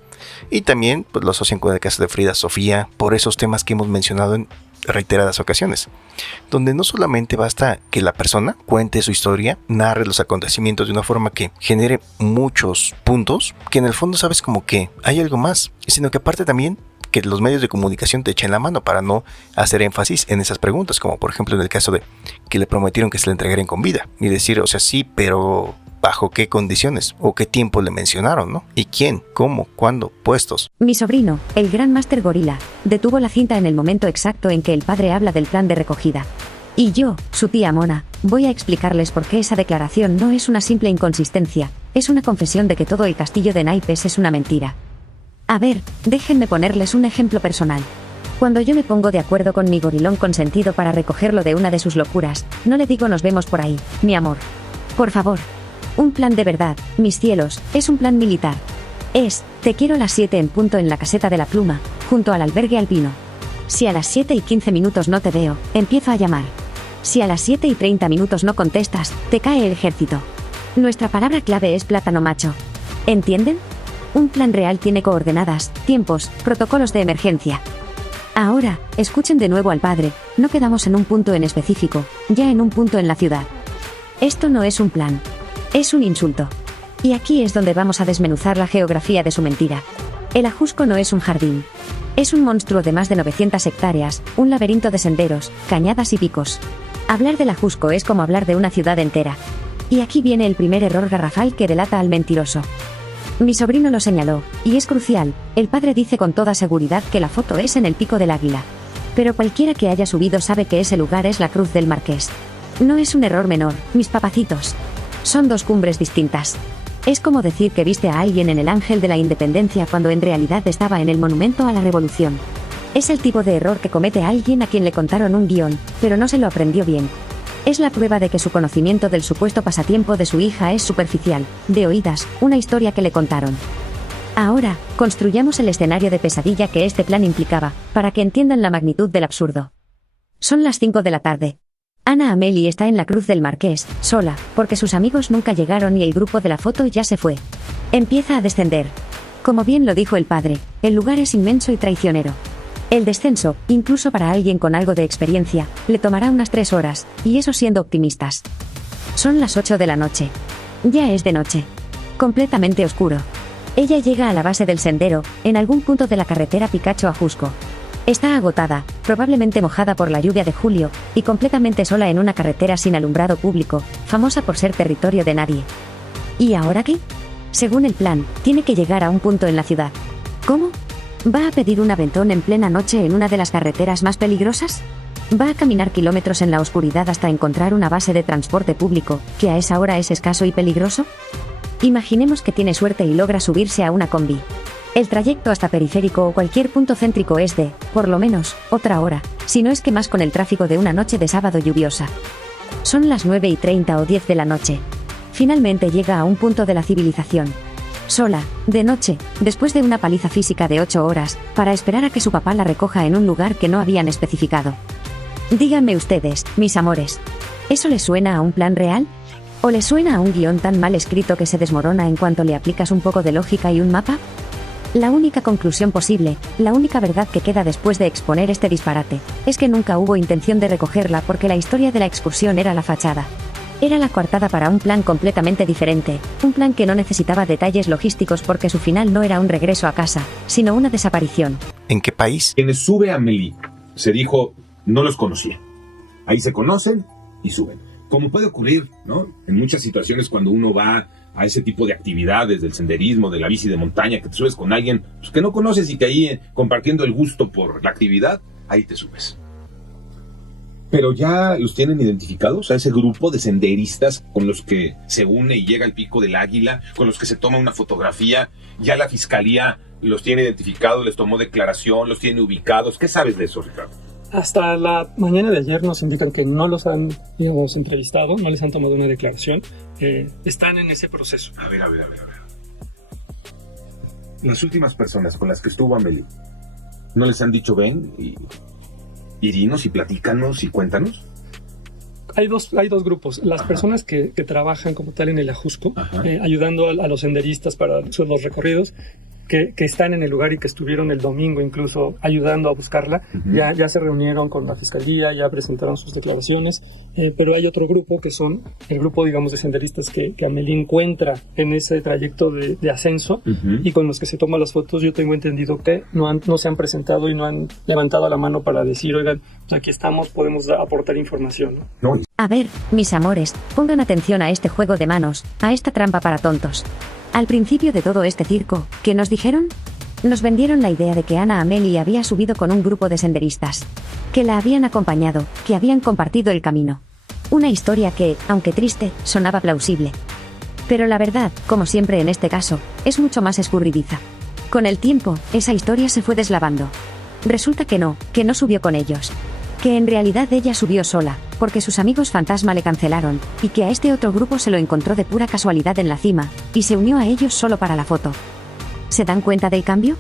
Y también pues, lo asocian con el caso de Frida Sofía, por esos temas que hemos mencionado en reiteradas ocasiones, donde no solamente basta que la persona cuente su historia, narre los acontecimientos de una forma que genere muchos puntos, que en el fondo sabes como que hay algo más, sino que aparte también que los medios de comunicación te echen la mano para no hacer énfasis en esas preguntas, como por ejemplo en el caso de que le prometieron que se le entregarían con vida, y decir, o sea, sí, pero ¿bajo qué condiciones? ¿O qué tiempo le mencionaron, no? ¿Y quién? ¿Cómo? ¿Cuándo? ¿Puestos? Mi sobrino, el gran máster gorila, detuvo la cinta en el momento exacto en que el padre habla del plan de recogida. Y yo, su tía Mona, voy a explicarles por qué esa declaración no es una simple inconsistencia, es una confesión de que todo el castillo de naipes es una mentira. A ver, déjenme ponerles un ejemplo personal. Cuando yo me pongo de acuerdo con mi gorilón consentido para recogerlo de una de sus locuras, no le digo nos vemos por ahí, mi amor. Por favor. Un plan de verdad, mis cielos, es un plan militar. Es, te quiero a las 7 en punto en la caseta de la Pluma, junto al albergue alpino. Si a las 7:15 no te veo, empiezo a llamar. Si a las 7:30 no contestas, te cae el ejército. Nuestra palabra clave es plátano macho. ¿Entienden? Un plan real tiene coordenadas, tiempos, protocolos de emergencia. Ahora, escuchen de nuevo al padre, no quedamos en un punto en específico, ya en un punto en la ciudad. Esto no es un plan. Es un insulto. Y aquí es donde vamos a desmenuzar la geografía de su mentira. El Ajusco no es un jardín. Es un monstruo de más de 900 hectáreas, un laberinto de senderos, cañadas y picos. Hablar del Ajusco es como hablar de una ciudad entera. Y aquí viene el primer error garrafal que delata al mentiroso. Mi sobrino lo señaló, y es crucial, el padre dice con toda seguridad que la foto es en el Pico del Águila. Pero cualquiera que haya subido sabe que ese lugar es la Cruz del Marqués. No es un error menor, mis papacitos. Son dos cumbres distintas. Es como decir que viste a alguien en el Ángel de la Independencia cuando en realidad estaba en el Monumento a la Revolución. Es el tipo de error que comete alguien a quien le contaron un guión, pero no se lo aprendió bien. Es la prueba de que su conocimiento del supuesto pasatiempo de su hija es superficial, de oídas, una historia que le contaron. Ahora, construyamos el escenario de pesadilla que este plan implicaba, para que entiendan la magnitud del absurdo. Son las 5 de la tarde. Ana Amelie está en la Cruz del Marqués, sola, porque sus amigos nunca llegaron y el grupo de la foto ya se fue. Empieza a descender. Como bien lo dijo el padre, el lugar es inmenso y traicionero. El descenso, incluso para alguien con algo de experiencia, le tomará unas 3 horas, y eso siendo optimistas. Son las 8 de la noche. Ya es de noche. Completamente oscuro. Ella llega a la base del sendero, en algún punto de la carretera Picacho-Ajusco. Está agotada, probablemente mojada por la lluvia de julio, y completamente sola en una carretera sin alumbrado público, famosa por ser territorio de nadie. ¿Y ahora qué? Según el plan, tiene que llegar a un punto en la ciudad. ¿Cómo? ¿Va a pedir un aventón en plena noche en una de las carreteras más peligrosas? ¿Va a caminar kilómetros en la oscuridad hasta encontrar una base de transporte público, que a esa hora es escaso y peligroso? Imaginemos que tiene suerte y logra subirse a una combi. El trayecto hasta Periférico o cualquier punto céntrico es de, por lo menos, otra hora, si no es que más con el tráfico de una noche de sábado lluviosa. Son las 9:30 o 10 de la noche. Finalmente llega a un punto de la civilización. Sola, de noche, después de una paliza física de 8 horas, para esperar a que su papá la recoja en un lugar que no habían especificado. Díganme ustedes, mis amores, ¿eso les suena a un plan real? ¿O les suena a un guión tan mal escrito que se desmorona en cuanto le aplicas un poco de lógica y un mapa? La única conclusión posible, la única verdad que queda después de exponer este disparate, es que nunca hubo intención de recogerla porque la historia de la excursión era la fachada. Era la coartada para un plan completamente diferente, un plan que no necesitaba detalles logísticos porque su final no era un regreso a casa, sino una desaparición. ¿En qué país? Quienes sube a Amelie, se dijo, no los conocía. Ahí se conocen y suben. Como puede ocurrir, ¿no? En muchas situaciones cuando uno va a ese tipo de actividades del senderismo, de la bici de montaña, que te subes con alguien pues, que no conoces y que ahí, compartiendo el gusto por la actividad, ahí te subes. Pero ya los tienen identificados a ese grupo de senderistas con los que se une y llega al Pico del Águila, con los que se toma una fotografía, ya la fiscalía los tiene identificados, les tomó declaración, los tiene ubicados. ¿Qué sabes de eso, Ricardo? Hasta la mañana de ayer nos indican que no los han, digamos, entrevistado, no les han tomado una declaración, están en ese proceso. A ver. Las últimas personas con las que estuvo Amelie, ¿no les han dicho ven y dinos y platícanos y cuéntanos? Hay dos grupos. Las personas que trabajan como tal en el Ajusco, ayudando a los senderistas para los recorridos, que están en el lugar y que estuvieron el domingo incluso ayudando a buscarla, ya se reunieron con la fiscalía, ya presentaron sus declaraciones, pero hay otro grupo que son el grupo, digamos, de senderistas que Amelie encuentra en ese trayecto de ascenso y con los que se toman las fotos. Yo tengo entendido que no se han presentado y no han levantado la mano para decir, oigan, aquí estamos, podemos aportar información, ¿no? A ver, mis amores, pongan atención a este juego de manos, a esta trampa para tontos. Al principio de todo este circo, ¿qué nos dijeron? Nos vendieron la idea de que Ana Amelie había subido con un grupo de senderistas, que la habían acompañado, que habían compartido el camino. Una historia que, aunque triste, sonaba plausible. Pero la verdad, como siempre en este caso, es mucho más escurridiza. Con el tiempo, esa historia se fue deslavando. Resulta que no subió con ellos. Que en realidad ella subió sola, porque sus amigos fantasma le cancelaron, y que a este otro grupo se lo encontró de pura casualidad en la cima, y se unió a ellos solo para la foto. ¿Se dan cuenta del cambio?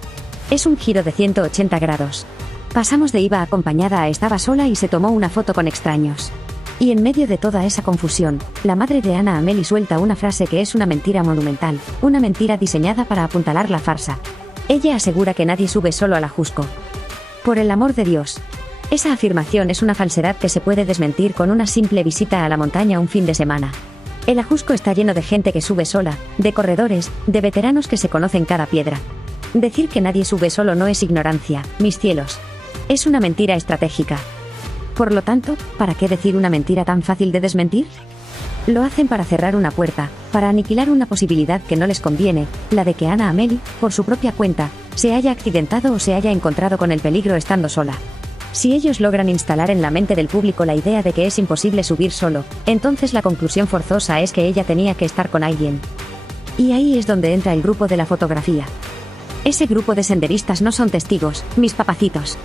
Es un giro de 180 grados. Pasamos de iba acompañada a estaba sola y se tomó una foto con extraños. Y en medio de toda esa confusión, la madre de Ana Amelie suelta una frase que es una mentira monumental, una mentira diseñada para apuntalar la farsa. Ella asegura que nadie sube solo al Ajusco. Por el amor de Dios. Esa afirmación es una falsedad que se puede desmentir con una simple visita a la montaña un fin de semana. El Ajusco está lleno de gente que sube sola, de corredores, de veteranos que se conocen cada piedra. Decir que nadie sube solo no es ignorancia, mis cielos. Es una mentira estratégica. Por lo tanto, ¿para qué decir una mentira tan fácil de desmentir? Lo hacen para cerrar una puerta, para aniquilar una posibilidad que no les conviene, la de que Anna Amelie, por su propia cuenta, se haya accidentado o se haya encontrado con el peligro estando sola. Si ellos logran instalar en la mente del público la idea de que es imposible subir solo, entonces la conclusión forzosa es que ella tenía que estar con alguien. Y ahí es donde entra el grupo de la fotografía. Ese grupo de senderistas no son testigos, mis papacitos.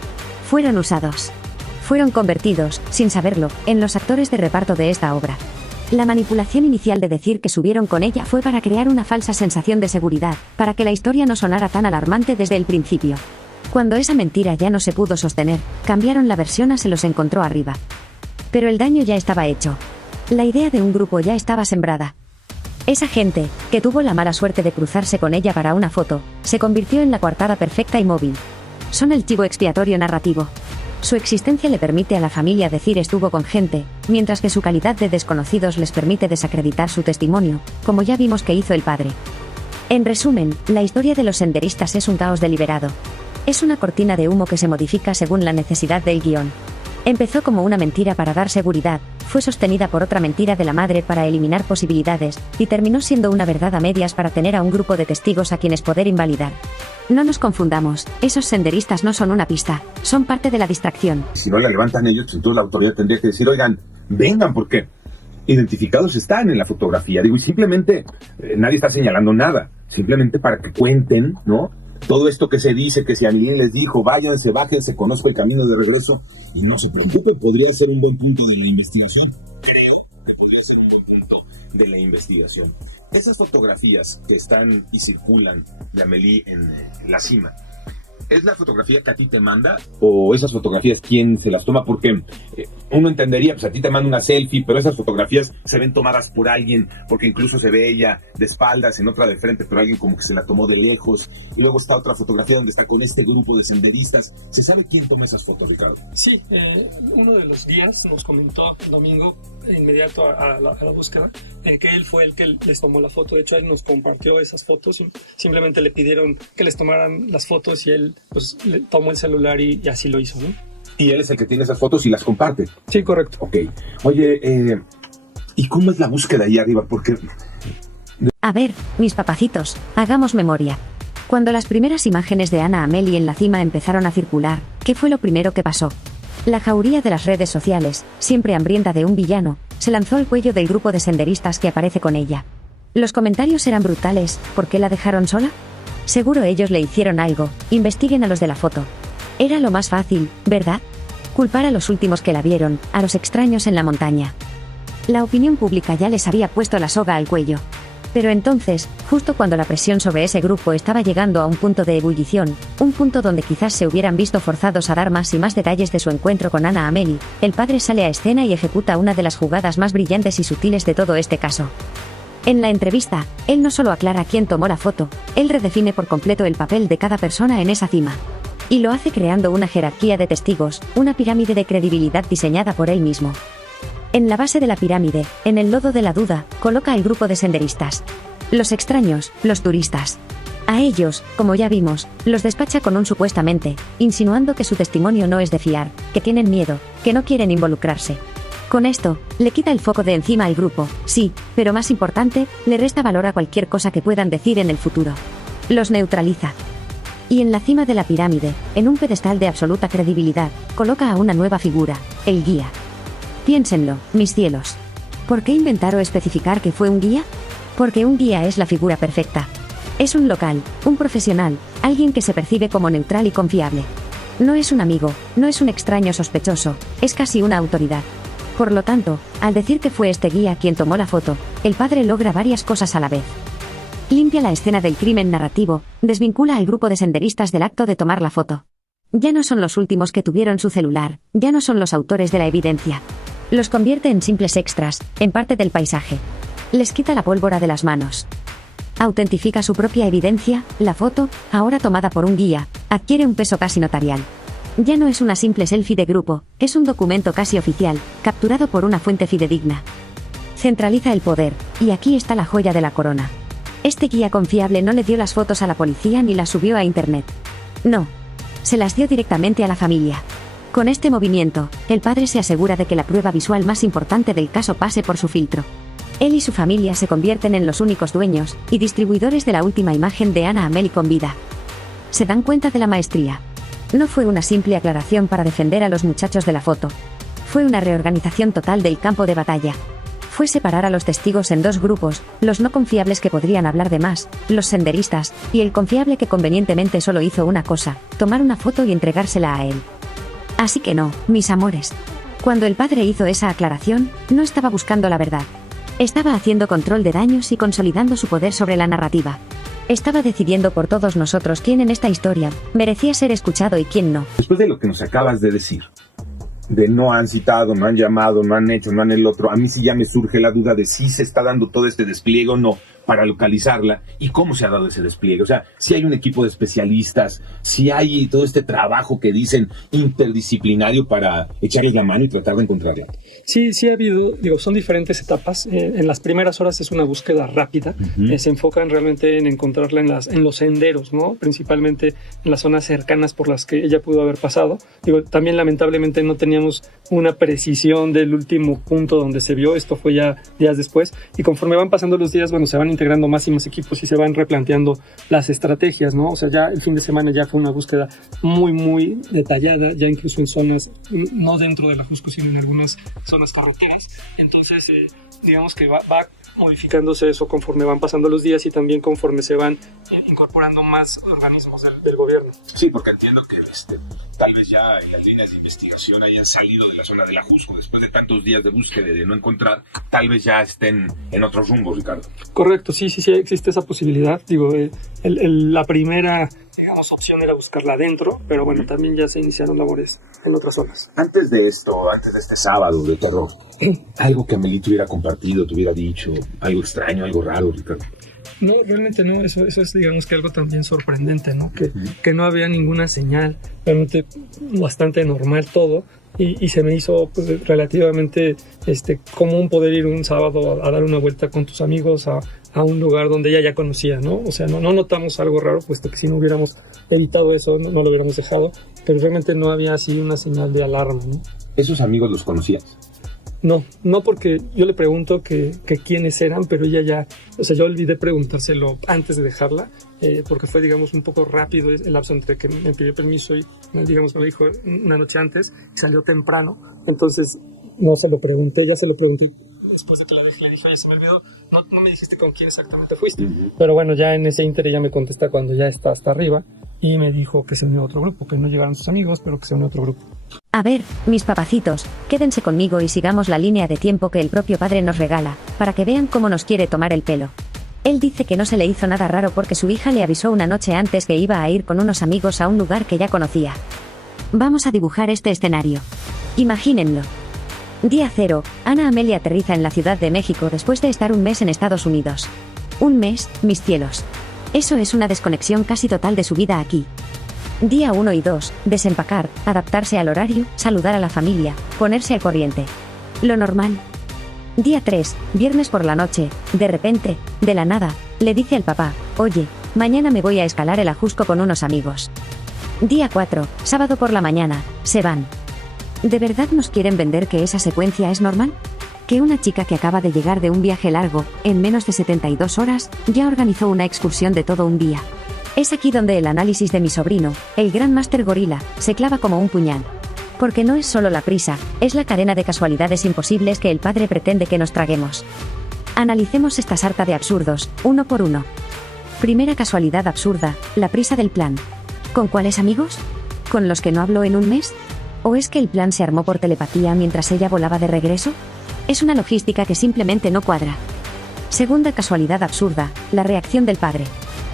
Fueron usados. Fueron convertidos, sin saberlo, en los actores de reparto de esta obra. La manipulación inicial de decir que subieron con ella fue para crear una falsa sensación de seguridad, para que la historia no sonara tan alarmante desde el principio. Cuando esa mentira ya no se pudo sostener, cambiaron la versión a se los encontró arriba. Pero el daño ya estaba hecho. La idea de un grupo ya estaba sembrada. Esa gente, que tuvo la mala suerte de cruzarse con ella para una foto, se convirtió en la coartada perfecta y móvil. Son el chivo expiatorio narrativo. Su existencia le permite a la familia decir estuvo con gente, mientras que su calidad de desconocidos les permite desacreditar su testimonio, como ya vimos que hizo el padre. En resumen, la historia de los senderistas es un caos deliberado. Es una cortina de humo que se modifica según la necesidad del guión. Empezó como una mentira para dar seguridad, fue sostenida por otra mentira de la madre para eliminar posibilidades, y terminó siendo una verdad a medias para tener a un grupo de testigos a quienes poder invalidar. No nos confundamos, esos senderistas no son una pista, son parte de la distracción. Si no la levantan ellos, entonces la autoridad tendría que decir, oigan, vengan, porque identificados están en la fotografía. Digo, y simplemente nadie está señalando nada, simplemente para que cuenten, ¿no? Todo esto que se dice, que si Amelie les dijo, váyanse, bájense, conozco el camino de regreso, y no se preocupe, podría ser un buen punto de la investigación. Creo que podría ser un buen punto de la investigación. Esas fotografías que están y circulan de Amelie en la cima, ¿es la fotografía que a ti te manda? ¿O esas fotografías quién se las toma? Porque uno entendería, pues a ti te manda una selfie, pero esas fotografías se ven tomadas por alguien, porque incluso se ve ella de espaldas, en otra de frente, pero alguien como que se la tomó de lejos. Y luego está otra fotografía donde está con este grupo de senderistas. ¿Se sabe quién toma esas fotos, Ricardo? Sí, uno de los guías nos comentó el domingo, inmediato a la búsqueda, que él fue el que les tomó la foto. De hecho, él nos compartió esas fotos. Simplemente le pidieron que les tomaran las fotos y él pues le tomó el celular y así lo hizo, ¿no? Y él es el que tiene esas fotos y las comparte. Sí, correcto. Ok. Oye, ¿y cómo es la búsqueda ahí arriba? Porque... A ver, mis papacitos, hagamos memoria. Cuando las primeras imágenes de Anna Amelie en la cima empezaron a circular, ¿qué fue lo primero que pasó? La jauría de las redes sociales, siempre hambrienta de un villano, se lanzó al cuello del grupo de senderistas que aparece con ella. Los comentarios eran brutales. ¿Por qué la dejaron sola? Seguro ellos le hicieron algo. Investiguen a los de la foto. Era lo más fácil, ¿verdad? Culpar a los últimos que la vieron, a los extraños en la montaña. La opinión pública ya les había puesto la soga al cuello. Pero entonces, justo cuando la presión sobre ese grupo estaba llegando a un punto de ebullición, un punto donde quizás se hubieran visto forzados a dar más y más detalles de su encuentro con Anna Amelie, el padre sale a escena y ejecuta una de las jugadas más brillantes y sutiles de todo este caso. En la entrevista, él no solo aclara quién tomó la foto, él redefine por completo el papel de cada persona en esa cima. Y lo hace creando una jerarquía de testigos, una pirámide de credibilidad diseñada por él mismo. En la base de la pirámide, en el lodo de la duda, coloca al grupo de senderistas. Los extraños, los turistas. A ellos, como ya vimos, los despacha con un supuestamente, insinuando que su testimonio no es de fiar, que tienen miedo, que no quieren involucrarse. Con esto, le quita el foco de encima al grupo, sí, pero más importante, le resta valor a cualquier cosa que puedan decir en el futuro. Los neutraliza. Y en la cima de la pirámide, en un pedestal de absoluta credibilidad, coloca a una nueva figura, el guía. Piénsenlo, mis cielos. ¿Por qué inventar o especificar que fue un guía? Porque un guía es la figura perfecta. Es un local, un profesional, alguien que se percibe como neutral y confiable. No es un amigo, no es un extraño sospechoso, es casi una autoridad. Por lo tanto, al decir que fue este guía quien tomó la foto, el padre logra varias cosas a la vez. Limpia la escena del crimen narrativo, desvincula al grupo de senderistas del acto de tomar la foto. Ya no son los últimos que tuvieron su celular, ya no son los autores de la evidencia. Los convierte en simples extras, en parte del paisaje. Les quita la pólvora de las manos. Autentifica su propia evidencia, la foto, ahora tomada por un guía, adquiere un peso casi notarial. Ya no es una simple selfie de grupo, es un documento casi oficial, capturado por una fuente fidedigna. Centraliza el poder, y aquí está la joya de la corona. Este guía confiable no le dio las fotos a la policía ni las subió a internet. No. Se las dio directamente a la familia. Con este movimiento, el padre se asegura de que la prueba visual más importante del caso pase por su filtro. Él y su familia se convierten en los únicos dueños y distribuidores de la última imagen de Ana Amélie con vida. Se dan cuenta de la maestría. No fue una simple aclaración para defender a los muchachos de la foto. Fue una reorganización total del campo de batalla. Fue separar a los testigos en dos grupos, los no confiables que podrían hablar de más, los senderistas, y el confiable que convenientemente solo hizo una cosa, tomar una foto y entregársela a él. Así que no, mis amores. Cuando el padre hizo esa aclaración, no estaba buscando la verdad. Estaba haciendo control de daños y consolidando su poder sobre la narrativa. Estaba decidiendo por todos nosotros quién en esta historia merecía ser escuchado y quién no. Después de lo que nos acabas de decir, de no han citado, no han llamado, no han hecho, no han el otro, a mí sí ya me surge la duda de si se está dando todo este despliegue o no para localizarla y cómo se ha dado ese despliegue. O sea, si hay un equipo de especialistas, si hay todo este trabajo que dicen interdisciplinario para echarles la mano y tratar de encontrarla. Sí ha habido, son diferentes etapas. En las primeras horas es una búsqueda rápida. Se enfocan realmente en encontrarla en los senderos, ¿no? Principalmente en las zonas cercanas por las que ella pudo haber pasado. También lamentablemente no teníamos una precisión del último punto donde se vio. Esto fue ya días después. Y conforme van pasando los días, se van integrando más y más equipos y se van replanteando las estrategias, ¿no? O sea, ya el fin de semana ya fue una búsqueda muy detallada, ya incluso en zonas, no dentro de la Jusco, sino en algunas zonas carreteras. Entonces, digamos que va modificándose eso conforme van pasando los días y también conforme se van incorporando más organismos del gobierno. Sí, porque entiendo que tal vez ya en las líneas de investigación hayan salido de la zona de la Jusco, después de tantos días de búsqueda y de no encontrar, tal vez ya estén en otros rumbos, Ricardo. Correcto, sí, existe esa posibilidad. La primera, opción era buscarla adentro, pero bueno, también ya se iniciaron labores en otras zonas. Antes de este sábado de terror, algo que Amélie te hubiera compartido, te hubiera dicho, algo extraño, algo raro, Ricardo. No, realmente no, eso es digamos que algo también sorprendente, ¿no? Que no había ninguna señal, realmente bastante normal todo. Y se me hizo relativamente común poder ir un sábado a dar una vuelta con tus amigos a un lugar donde ella ya conocía, ¿no? O sea, no notamos algo raro, puesto que si no hubiéramos evitado eso, no lo hubiéramos dejado, pero realmente no había así una señal de alarma, ¿no? ¿Esos amigos los conocías? No, porque yo le pregunto que quiénes eran, pero ella ya, yo olvidé preguntárselo antes de dejarla, porque fue, digamos, un poco rápido el lapso entre que me pidió permiso y, digamos, me lo dijo una noche antes y salió temprano, entonces no se lo pregunté, ya se lo pregunté después de que la dejé, le dije, oye, se me olvidó, no me dijiste con quién exactamente fuiste, pero bueno, ya en ese ínter ella me contesta cuando ya está hasta arriba y me dijo que se unió a otro grupo, que no llegaron sus amigos, pero que se unió a otro grupo. A ver, mis papacitos, quédense conmigo y sigamos la línea de tiempo que el propio padre nos regala, para que vean cómo nos quiere tomar el pelo. Él dice que no se le hizo nada raro porque su hija le avisó una noche antes que iba a ir con unos amigos a un lugar que ya conocía. Vamos a dibujar este escenario. Imagínenlo. Día 0, Ana Amélie aterriza en la Ciudad de México después de estar un mes en Estados Unidos. Un mes, mis cielos. Eso es una desconexión casi total de su vida aquí. Día 1 y 2, desempacar, adaptarse al horario, saludar a la familia, ponerse al corriente. Lo normal. Día 3, viernes por la noche, de repente, de la nada, le dice al papá, oye, mañana me voy a escalar el Ajusco con unos amigos. Día 4, sábado por la mañana, se van. ¿De verdad nos quieren vender que esa secuencia es normal? Que una chica que acaba de llegar de un viaje largo, en menos de 72 horas, ya organizó una excursión de todo un día. Es aquí donde el análisis de mi sobrino, el gran máster gorila, se clava como un puñal. Porque no es solo la prisa, es la cadena de casualidades imposibles que el padre pretende que nos traguemos. Analicemos esta sarta de absurdos, uno por uno. Primera casualidad absurda, la prisa del plan. ¿Con cuáles amigos? ¿Con los que no habló en un mes? ¿O es que el plan se armó por telepatía mientras ella volaba de regreso? Es una logística que simplemente no cuadra. Segunda casualidad absurda, la reacción del padre.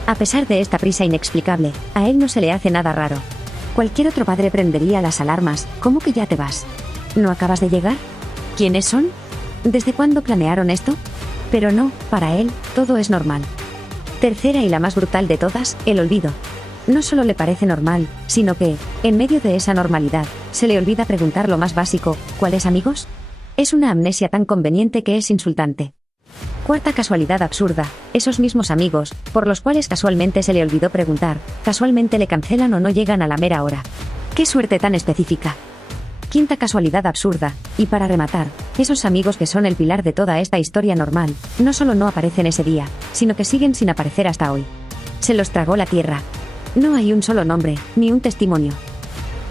A pesar de esta prisa inexplicable, a él no se le hace nada raro. Cualquier otro padre prendería las alarmas. ¿Cómo que ya te vas? ¿No acabas de llegar? ¿Quiénes son? ¿Desde cuándo planearon esto? Pero no, para él, todo es normal. Tercera y la más brutal de todas, el olvido. No solo le parece normal, sino que, en medio de esa normalidad, se le olvida preguntar lo más básico, ¿cuáles amigos? Es una amnesia tan conveniente que es insultante. Cuarta casualidad absurda, esos mismos amigos, por los cuales casualmente se le olvidó preguntar, casualmente le cancelan o no llegan a la mera hora. ¡Qué suerte tan específica! Quinta casualidad absurda, y para rematar, esos amigos que son el pilar de toda esta historia normal, no solo no aparecen ese día, sino que siguen sin aparecer hasta hoy. Se los tragó la tierra. No hay un solo nombre, ni un testimonio.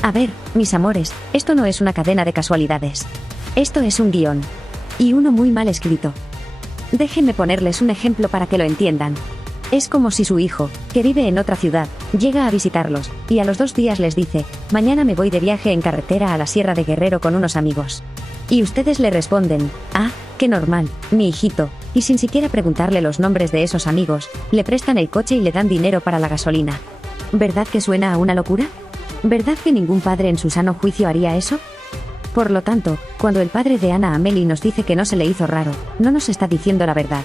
A ver, mis amores, esto no es una cadena de casualidades. Esto es un guión. Y uno muy mal escrito. Déjenme ponerles un ejemplo para que lo entiendan. Es como si su hijo, que vive en otra ciudad, llega a visitarlos, y a los 2 días les dice, mañana me voy de viaje en carretera a la Sierra de Guerrero con unos amigos. Y ustedes le responden, ah, qué normal, mi hijito, y sin siquiera preguntarle los nombres de esos amigos, le prestan el coche y le dan dinero para la gasolina. ¿Verdad que suena a una locura? ¿Verdad que ningún padre en su sano juicio haría eso? Por lo tanto, cuando el padre de Ana Amelie nos dice que no se le hizo raro, no nos está diciendo la verdad.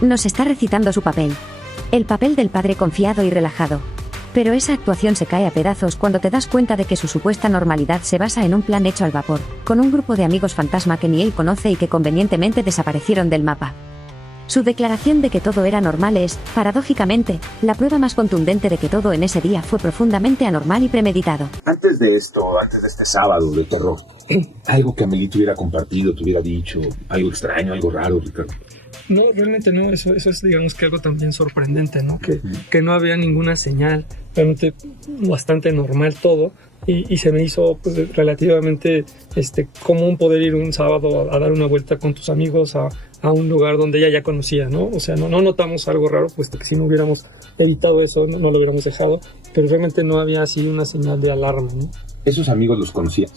Nos está recitando su papel. El papel del padre confiado y relajado. Pero esa actuación se cae a pedazos cuando te das cuenta de que su supuesta normalidad se basa en un plan hecho al vapor, con un grupo de amigos fantasma que ni él conoce y que convenientemente desaparecieron del mapa. Su declaración de que todo era normal es, paradójicamente, la prueba más contundente de que todo en ese día fue profundamente anormal y premeditado. Antes de este sábado de terror, algo que Amelie te hubiera compartido, te hubiera dicho, algo extraño, algo raro, Ricardo. No, realmente no, eso es digamos que algo también sorprendente, ¿no? Que no había ninguna señal, realmente bastante normal todo, y se me hizo pues, relativamente común poder ir un sábado a dar una vuelta con tus amigos a un lugar donde ella ya conocía, ¿no? O sea, no notamos algo raro, puesto que si no hubiéramos evitado eso, no lo hubiéramos dejado, pero realmente no había así una señal de alarma, ¿no? ¿Esos amigos los conocías?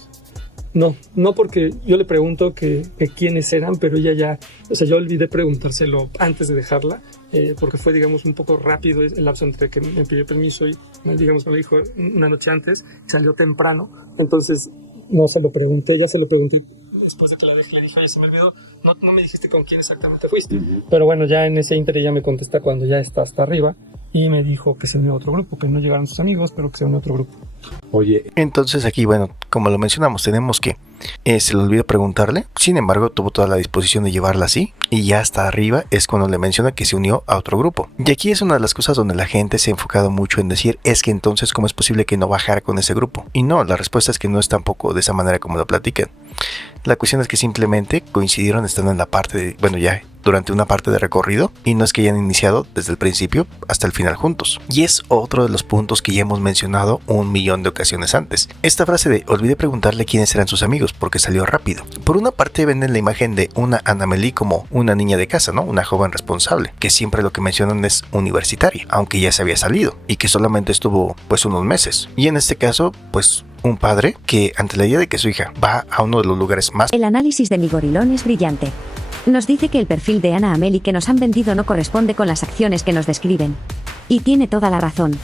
No, porque yo le pregunto que quiénes eran, pero ella ya, o sea, yo olvidé preguntárselo antes de dejarla, porque fue, digamos, un poco rápido el lapso entre que me pidió permiso y, digamos, me lo dijo una noche antes, salió temprano, entonces no se lo pregunté, ya se lo pregunté después de que le dije, oye, se me olvidó, no me dijiste con quién exactamente fuiste, pero bueno, ya en ese ínter ella me contesta cuando ya está hasta arriba, y me dijo que se unió a otro grupo, que no llegaron sus amigos, pero que se unió a otro grupo. Oye, entonces aquí, bueno, como lo mencionamos, tenemos que se le olvidó preguntarle, sin embargo tuvo toda la disposición de llevarla así, y ya hasta arriba es cuando le menciona que se unió a otro grupo. Y aquí es una de las cosas donde la gente se ha enfocado mucho en decir, es que entonces cómo es posible que no bajara con ese grupo. Y no, la respuesta es que no es tampoco de esa manera como lo platican. La cuestión es que simplemente coincidieron estando en la parte de, bueno, ya durante una parte de recorrido, y no es que hayan iniciado desde el principio hasta el final juntos. Y es otro de los puntos que ya hemos mencionado 1.000.000 de ocasiones antes. Esta frase de olvidé preguntarle quiénes eran sus amigos porque salió rápido. Por una parte venden la imagen de una Ana Amelie como una niña de casa, ¿no? Una joven responsable, que siempre lo que mencionan es universitaria, aunque ya se había salido y que solamente estuvo pues unos meses. Y en este caso, pues un padre que ante la idea de que su hija va a uno de los lugares más... El análisis de mi gorilón es brillante. Nos dice que el perfil de Ana Amelie que nos han vendido no corresponde con las acciones que nos describen. Y tiene toda la razón.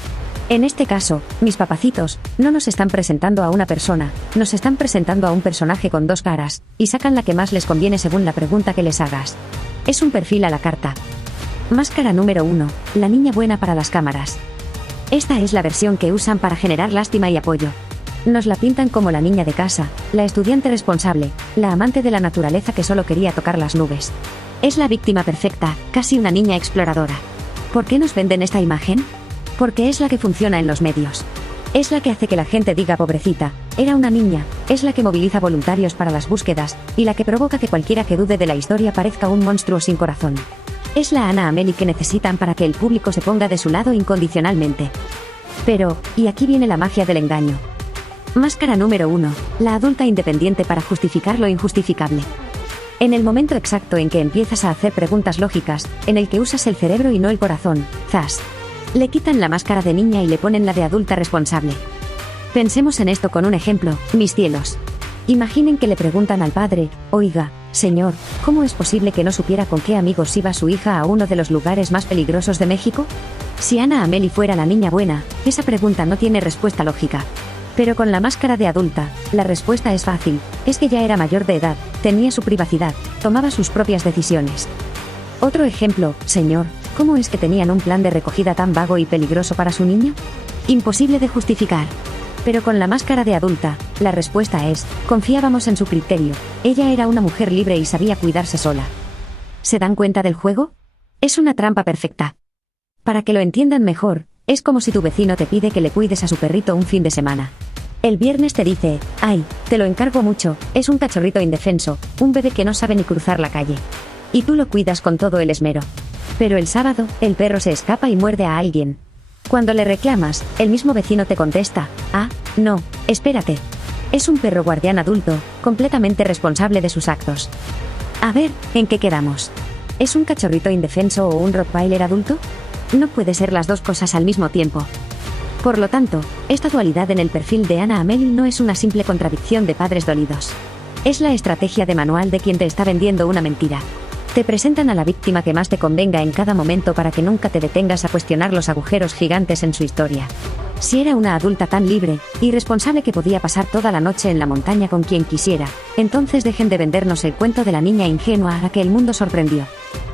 En este caso, mis papacitos, no nos están presentando a una persona, nos están presentando a un personaje con 2 caras, y sacan la que más les conviene según la pregunta que les hagas. Es un perfil a la carta. Máscara número 1, la niña buena para las cámaras. Esta es la versión que usan para generar lástima y apoyo. Nos la pintan como la niña de casa, la estudiante responsable, la amante de la naturaleza que solo quería tocar las nubes. Es la víctima perfecta, casi una niña exploradora. ¿Por qué nos venden esta imagen? Porque es la que funciona en los medios. Es la que hace que la gente diga pobrecita, era una niña, es la que moviliza voluntarios para las búsquedas, y la que provoca que cualquiera que dude de la historia parezca un monstruo sin corazón. Es la Ana Amelie que necesitan para que el público se ponga de su lado incondicionalmente. Pero, y aquí viene la magia del engaño. Máscara número 1, la adulta independiente para justificar lo injustificable. En el momento exacto en que empiezas a hacer preguntas lógicas, en el que usas el cerebro y no el corazón, ¡zas! Le quitan la máscara de niña y le ponen la de adulta responsable. Pensemos en esto con un ejemplo, mis cielos. Imaginen que le preguntan al padre, oiga, señor, ¿cómo es posible que no supiera con qué amigos iba su hija a uno de los lugares más peligrosos de México? Si Ana Amelie fuera la niña buena, esa pregunta no tiene respuesta lógica. Pero con la máscara de adulta, la respuesta es fácil, es que ya era mayor de edad, tenía su privacidad, tomaba sus propias decisiones. Otro ejemplo, señor, ¿cómo es que tenían un plan de recogida tan vago y peligroso para su niño? Imposible de justificar. Pero con la máscara de adulta, la respuesta es, confiábamos en su criterio, ella era una mujer libre y sabía cuidarse sola. ¿Se dan cuenta del juego? Es una trampa perfecta. Para que lo entiendan mejor, es como si tu vecino te pide que le cuides a su perrito un fin de semana. El viernes te dice, ay, te lo encargo mucho, es un cachorrito indefenso, un bebé que no sabe ni cruzar la calle. Y tú lo cuidas con todo el esmero. Pero el sábado, el perro se escapa y muerde a alguien. Cuando le reclamas, el mismo vecino te contesta, ah, no, espérate. Es un perro guardián adulto, completamente responsable de sus actos. A ver, ¿en qué quedamos? ¿Es un cachorrito indefenso o un rottweiler adulto? No puede ser las dos cosas al mismo tiempo. Por lo tanto, esta dualidad en el perfil de Anna Amelie no es una simple contradicción de padres dolidos. Es la estrategia de manual de quien te está vendiendo una mentira. Te presentan a la víctima que más te convenga en cada momento para que nunca te detengas a cuestionar los agujeros gigantes en su historia. Si era una adulta tan libre, irresponsable que podía pasar toda la noche en la montaña con quien quisiera, entonces dejen de vendernos el cuento de la niña ingenua a la que el mundo sorprendió.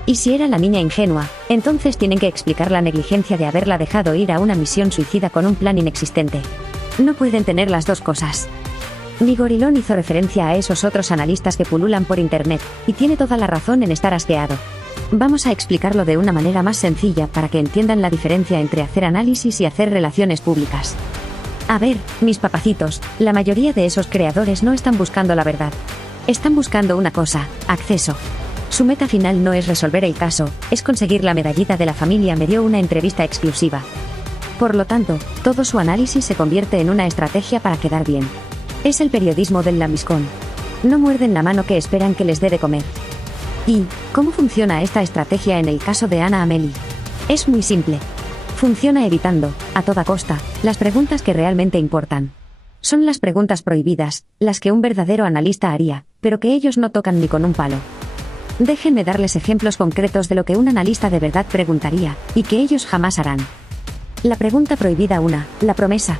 Y si era la niña ingenua, entonces tienen que explicar la negligencia de haberla dejado ir a una misión suicida con un plan inexistente. No pueden tener las dos cosas. Mi gorilón hizo referencia a esos otros analistas que pululan por internet, y tiene toda la razón en estar asqueado. Vamos a explicarlo de una manera más sencilla para que entiendan la diferencia entre hacer análisis y hacer relaciones públicas. A ver, mis papacitos, la mayoría de esos creadores no están buscando la verdad. Están buscando una cosa, acceso. Su meta final no es resolver el caso, es conseguir la medallita de la familia. Me dio una entrevista exclusiva. Por lo tanto, todo su análisis se convierte en una estrategia para quedar bien. Es el periodismo del lambiscón. No muerden la mano que esperan que les dé de comer. ¿Y cómo funciona esta estrategia en el caso de Anna Amelie? Es muy simple. Funciona evitando, a toda costa, las preguntas que realmente importan. Son las preguntas prohibidas, las que un verdadero analista haría, pero que ellos no tocan ni con un palo. Déjenme darles ejemplos concretos de lo que un analista de verdad preguntaría, y que ellos jamás harán. La pregunta prohibida 1, la promesa.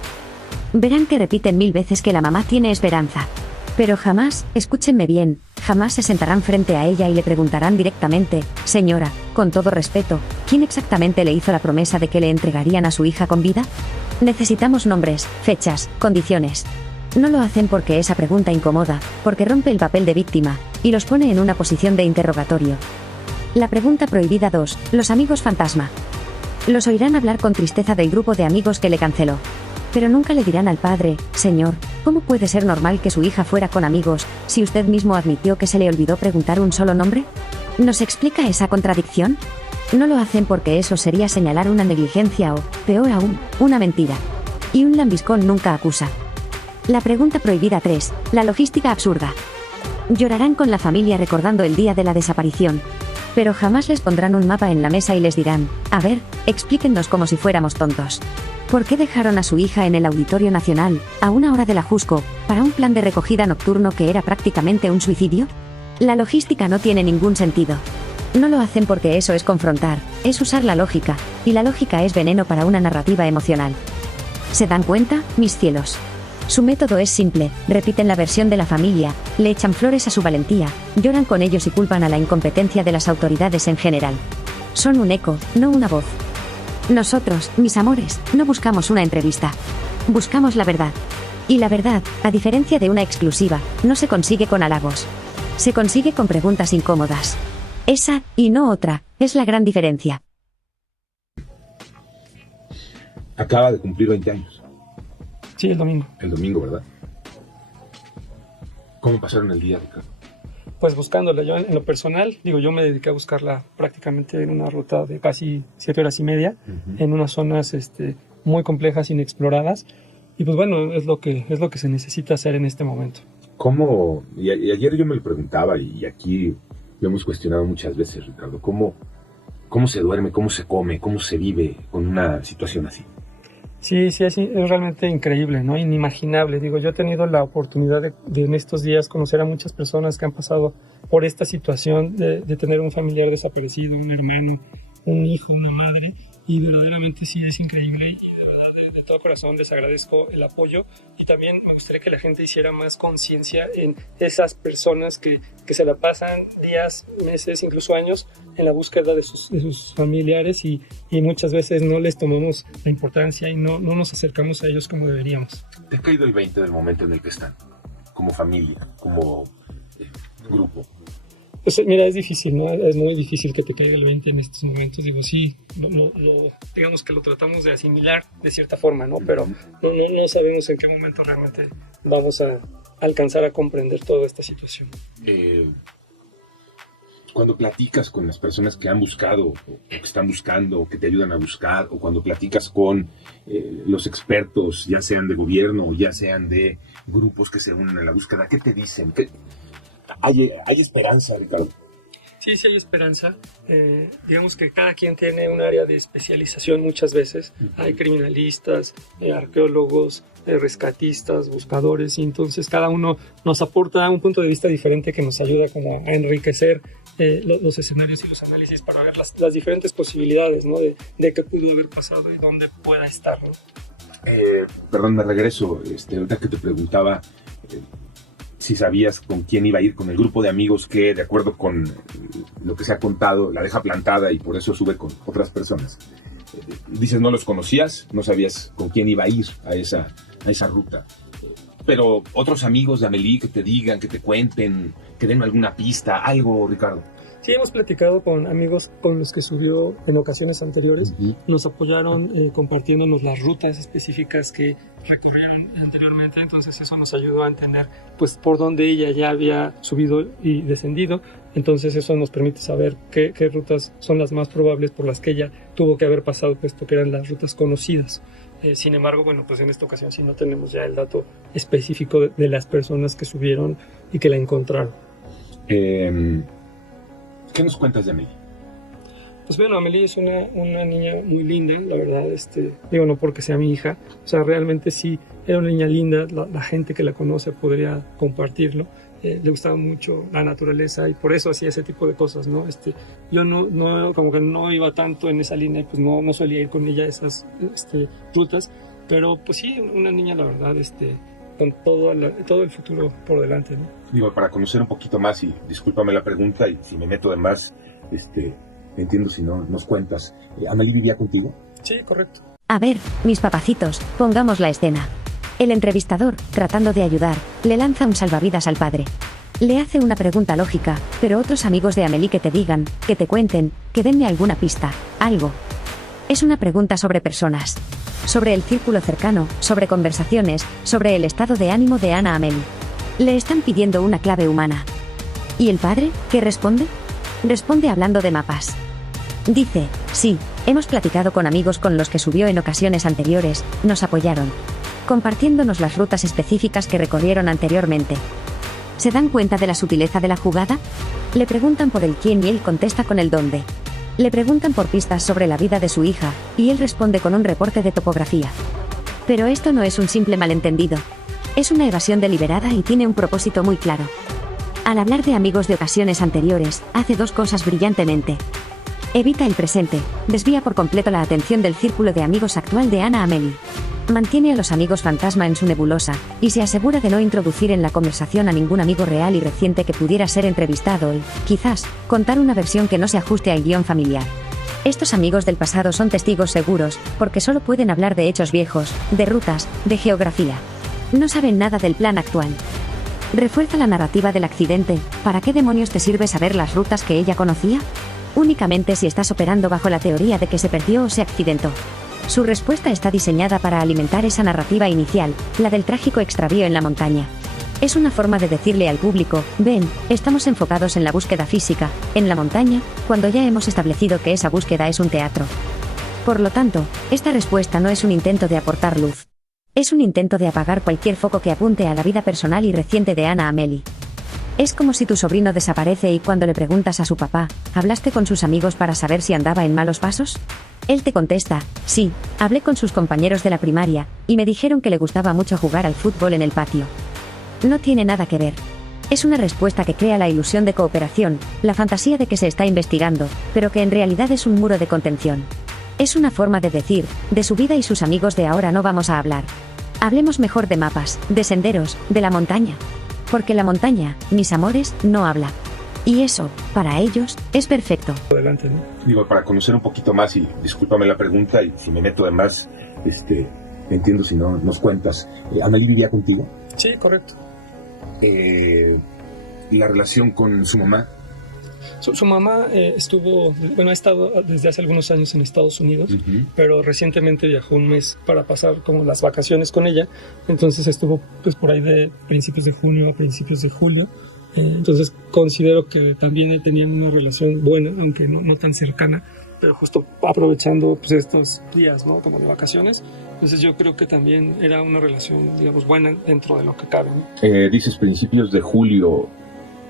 Verán que repiten 1000 veces que la mamá tiene esperanza. Pero jamás, escúchenme bien, jamás se sentarán frente a ella y le preguntarán directamente, señora, con todo respeto, ¿quién exactamente le hizo la promesa de que le entregarían a su hija con vida? Necesitamos nombres, fechas, condiciones. No lo hacen porque esa pregunta incomoda, porque rompe el papel de víctima, y los pone en una posición de interrogatorio. La pregunta prohibida 2, los amigos fantasma. Los oirán hablar con tristeza del grupo de amigos que le canceló. Pero nunca le dirán al padre, señor, ¿cómo puede ser normal que su hija fuera con amigos, si usted mismo admitió que se le olvidó preguntar un solo nombre? ¿Nos explica esa contradicción? No lo hacen porque eso sería señalar una negligencia o, peor aún, una mentira. Y un lambiscón nunca acusa. La pregunta prohibida 3, la logística absurda. Llorarán con la familia recordando el día de la desaparición. Pero jamás les pondrán un mapa en la mesa y les dirán, a ver, explíquennos como si fuéramos tontos. ¿Por qué dejaron a su hija en el Auditorio Nacional, a una hora de la Jusco, para un plan de recogida nocturno que era prácticamente un suicidio? La logística no tiene ningún sentido. No lo hacen porque eso es confrontar, es usar la lógica, y la lógica es veneno para una narrativa emocional. ¿Se dan cuenta, mis cielos? Su método es simple, repiten la versión de la familia, le echan flores a su valentía, lloran con ellos y culpan a la incompetencia de las autoridades en general. Son un eco, no una voz. Nosotros, mis amores, no buscamos una entrevista. Buscamos la verdad. Y la verdad, a diferencia de una exclusiva, no se consigue con halagos. Se consigue con preguntas incómodas. Esa, y no otra, es la gran diferencia. Acaba de cumplir 20 años. Sí, el domingo. El domingo, ¿verdad? ¿Cómo pasaron el día, Ricardo? Pues buscándola. Yo en lo personal, yo me dediqué a buscarla prácticamente en una ruta de casi 7 horas y media, en unas zonas muy complejas, inexploradas. Y pues bueno, es lo que se necesita hacer en este momento. ¿Cómo? Y ayer yo me lo preguntaba, y aquí lo hemos cuestionado muchas veces, Ricardo. ¿Cómo se duerme, cómo se come, cómo se vive con una situación así? Sí, es realmente increíble, ¿no? Inimaginable. Yo he tenido la oportunidad de en estos días conocer a muchas personas que han pasado por esta situación de tener un familiar desaparecido, un hermano, un hijo, una madre, y verdaderamente sí es increíble, y de verdad de todo corazón les agradezco el apoyo, y también me gustaría que la gente hiciera más conciencia en esas personas que se la pasan días, meses, incluso años en la búsqueda de sus familiares, y muchas veces no les tomamos la importancia y no nos acercamos a ellos como deberíamos. ¿Te ha caído el 20 del momento en el que están? Como familia, como grupo. Pues mira, es difícil, ¿no? Es muy difícil que te caiga el 20 en estos momentos. Digo, sí, digamos que lo tratamos de asimilar de cierta forma, ¿no? Pero no sabemos en qué momento realmente vamos a alcanzar a comprender toda esta situación. Cuando platicas con las personas que han buscado, o que están buscando, o que te ayudan a buscar, o cuando platicas con los expertos, ya sean de gobierno o ya sean de grupos que se unen a la búsqueda, ¿qué te dicen? ¿Hay esperanza, Ricardo? Sí hay esperanza. Digamos que cada quien tiene un área de especialización muchas veces. Hay criminalistas, arqueólogos, rescatistas, buscadores, y entonces cada uno nos aporta un punto de vista diferente que nos ayuda como a enriquecer los escenarios y los análisis para ver las diferentes posibilidades, ¿no? de qué pudo haber pasado y dónde pueda estar, ¿no? Perdón, me regreso. Ahorita que te preguntaba si sabías con quién iba a ir, con el grupo de amigos que, de acuerdo con lo que se ha contado, la deja plantada y por eso sube con otras personas. Dices, no los conocías, no sabías con quién iba a ir a esa ruta. Pero otros amigos de Amélie que te digan, que te cuenten, que den alguna pista, algo, Ricardo. Sí, hemos platicado con amigos con los que subió en ocasiones anteriores. Nos apoyaron compartiéndonos las rutas específicas que recorrieron anteriormente. Entonces eso nos ayudó a entender pues por dónde ella ya había subido y descendido. Entonces eso nos permite saber qué rutas son las más probables por las que ella tuvo que haber pasado, puesto que eran las rutas conocidas. Sin embargo, bueno, pues en esta ocasión sí no tenemos ya el dato específico de las personas que subieron y que la encontraron. ¿Qué nos cuentas de Amélie? Pues bueno, Amélie es una niña muy linda, la verdad, digo, no porque sea mi hija, o sea, realmente sí, era una niña linda, la gente que la conoce podría compartirlo, le gustaba mucho la naturaleza y por eso hacía ese tipo de cosas, ¿no? Yo no como que no iba tanto en esa línea, pues no solía ir con ella a esas rutas, pero pues sí, una niña, la verdad, con todo el futuro por delante, ¿no? Digo, para conocer un poquito más, y discúlpame la pregunta, y si me meto de más, entiendo si no nos cuentas. ¿Amélie vivía contigo? Sí, correcto. A ver, mis papacitos, pongamos la escena. El entrevistador, tratando de ayudar, le lanza un salvavidas al padre. Le hace una pregunta lógica, pero otros amigos de Amélie que te digan, que te cuenten, que denme alguna pista, algo. Es una pregunta sobre personas. Sobre el círculo cercano, sobre conversaciones, sobre el estado de ánimo de Ana Amélie. Le están pidiendo una clave humana. ¿Y el padre, qué responde? Responde hablando de mapas. Dice, sí, hemos platicado con amigos con los que subió en ocasiones anteriores, nos apoyaron, compartiéndonos las rutas específicas que recorrieron anteriormente. ¿Se dan cuenta de la sutileza de la jugada? Le preguntan por el quién y él contesta con el dónde. Le preguntan por pistas sobre la vida de su hija, y él responde con un reporte de topografía. Pero esto no es un simple malentendido. Es una evasión deliberada y tiene un propósito muy claro. Al hablar de amigos de ocasiones anteriores, hace dos cosas brillantemente. Evita el presente, desvía por completo la atención del círculo de amigos actual de Ana Amélie. Mantiene a los amigos fantasma en su nebulosa, y se asegura de no introducir en la conversación a ningún amigo real y reciente que pudiera ser entrevistado y, quizás, contar una versión que no se ajuste al guión familiar. Estos amigos del pasado son testigos seguros, porque solo pueden hablar de hechos viejos, de rutas, de geografía. No saben nada del plan actual. Refuerza la narrativa del accidente. ¿Para qué demonios te sirve saber las rutas que ella conocía? Únicamente si estás operando bajo la teoría de que se perdió o se accidentó. Su respuesta está diseñada para alimentar esa narrativa inicial, la del trágico extravío en la montaña. Es una forma de decirle al público, ven, estamos enfocados en la búsqueda física, en la montaña, cuando ya hemos establecido que esa búsqueda es un teatro. Por lo tanto, esta respuesta no es un intento de aportar luz. Es un intento de apagar cualquier foco que apunte a la vida personal y reciente de Ana Amélie. Es como si tu sobrino desaparece y cuando le preguntas a su papá, ¿hablaste con sus amigos para saber si andaba en malos pasos? Él te contesta, sí, hablé con sus compañeros de la primaria, y me dijeron que le gustaba mucho jugar al fútbol en el patio. No tiene nada que ver. Es una respuesta que crea la ilusión de cooperación, la fantasía de que se está investigando, pero que en realidad es un muro de contención. Es una forma de decir, de su vida y sus amigos de ahora no vamos a hablar. Hablemos mejor de mapas, de senderos, de la montaña. Porque la montaña, mis amores, no habla. Y eso, para ellos, es perfecto. Adelante, ¿no? Digo, para conocer un poquito más, y discúlpame la pregunta, y si me meto de más, entiendo si no nos cuentas. ¿Amélie vivía contigo? Sí, correcto. ¿La relación con su mamá? Su mamá ha estado desde hace algunos años en Estados Unidos, pero recientemente viajó un mes para pasar como las vacaciones con ella. Entonces estuvo pues por ahí de principios de junio a principios de julio. Entonces considero que también tenían una relación buena, aunque no tan cercana, pero justo aprovechando pues estos días, ¿no? Como de vacaciones. Entonces yo creo que también era una relación, digamos, buena dentro de lo que cabe, ¿no? Dices principios de julio,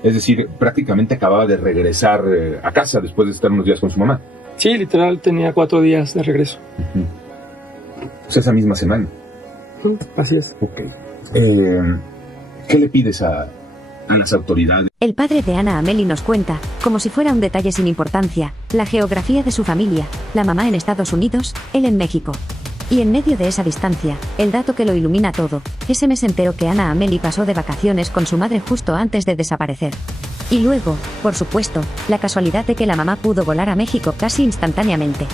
es decir, prácticamente acababa de regresar a casa después de estar unos días con su mamá. Sí, literal tenía 4 días de regreso. Pues esa misma semana. Así es. Ok. ¿Qué le pides a las autoridades? El padre de Ana Amelie nos cuenta, como si fuera un detalle sin importancia, la geografía de su familia, la mamá en Estados Unidos, él en México. Y en medio de esa distancia, el dato que lo ilumina todo, ese mes entero que Ana Amelie pasó de vacaciones con su madre justo antes de desaparecer. Y luego, por supuesto, la casualidad de que la mamá pudo volar a México casi instantáneamente.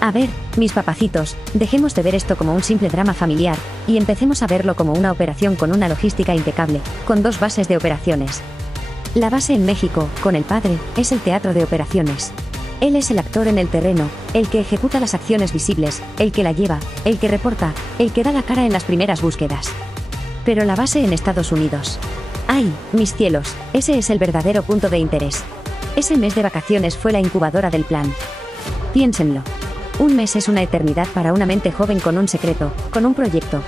A ver, mis papacitos, dejemos de ver esto como un simple drama familiar, y empecemos a verlo como una operación con una logística impecable, con 2 bases de operaciones. La base en México, con el padre, es el teatro de operaciones. Él es el actor en el terreno, el que ejecuta las acciones visibles, el que la lleva, el que reporta, el que da la cara en las primeras búsquedas. Pero la base en Estados Unidos. ¡Ay, mis cielos! Ese es el verdadero punto de interés. Ese mes de vacaciones fue la incubadora del plan. Piénsenlo. Un mes es una eternidad para una mente joven con un secreto, con un proyecto.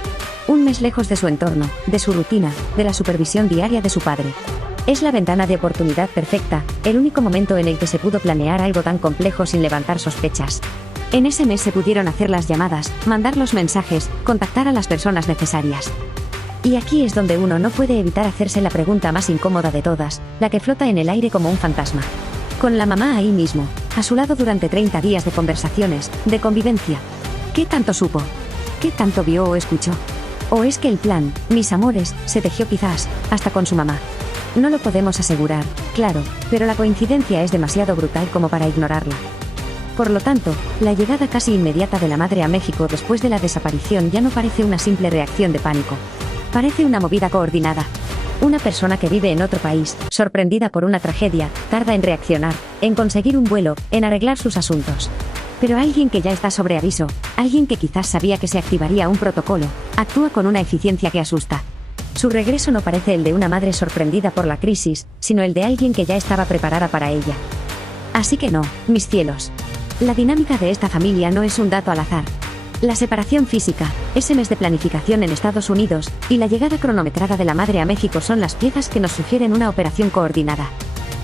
Un mes lejos de su entorno, de su rutina, de la supervisión diaria de su padre. Es la ventana de oportunidad perfecta, el único momento en el que se pudo planear algo tan complejo sin levantar sospechas. En ese mes se pudieron hacer las llamadas, mandar los mensajes, contactar a las personas necesarias. Y aquí es donde uno no puede evitar hacerse la pregunta más incómoda de todas, la que flota en el aire como un fantasma. Con la mamá ahí mismo, a su lado durante 30 días de conversaciones, de convivencia. ¿Qué tanto supo? ¿Qué tanto vio o escuchó? ¿O es que el plan, mis amores, se tejió quizás, hasta con su mamá? No lo podemos asegurar, claro, pero la coincidencia es demasiado brutal como para ignorarla. Por lo tanto, la llegada casi inmediata de la madre a México después de la desaparición ya no parece una simple reacción de pánico. Parece una movida coordinada. Una persona que vive en otro país, sorprendida por una tragedia, tarda en reaccionar, en conseguir un vuelo, en arreglar sus asuntos. Pero alguien que ya está sobre aviso, alguien que quizás sabía que se activaría un protocolo, actúa con una eficiencia que asusta. Su regreso no parece el de una madre sorprendida por la crisis, sino el de alguien que ya estaba preparada para ella. Así que no, mis cielos. La dinámica de esta familia no es un dato al azar. La separación física, ese mes de planificación en Estados Unidos, y la llegada cronometrada de la madre a México son las piezas que nos sugieren una operación coordinada.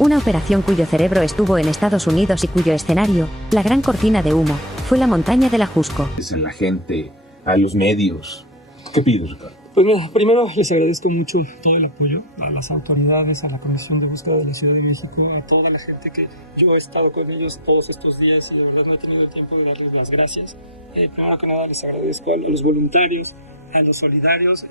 Una operación cuyo cerebro estuvo en Estados Unidos y cuyo escenario, la gran cortina de humo, fue la montaña del Ajusco. A la gente, a los medios. ¿Qué pides, Ricardo? Pues mira, primero les agradezco mucho todo el apoyo a las autoridades, a la Comisión de Búsqueda de la Ciudad de México, a toda la gente que yo he estado con ellos todos estos días y de verdad no he tenido tiempo de darles las gracias. Primero que nada les agradezco a los voluntarios, a los solidarios.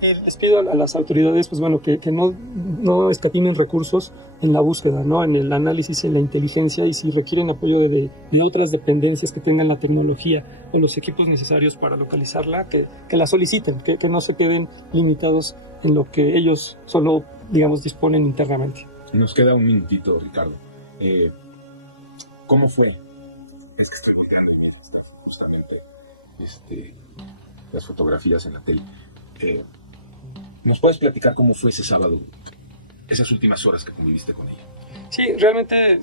Les pido a las autoridades pues bueno, que no escatimen recursos en la búsqueda, ¿no? En el análisis, en la inteligencia, y si requieren apoyo de otras dependencias que tengan la tecnología o los equipos necesarios para localizarla, que la soliciten, que no se queden limitados en lo que ellos solo, digamos, disponen internamente. Nos queda un minutito, Ricardo. ¿Cómo fue? Es que estoy mirando justamente las fotografías en la tele. ¿Nos puedes platicar cómo fue ese sábado? Esas últimas horas que conviviste con ella. Sí, realmente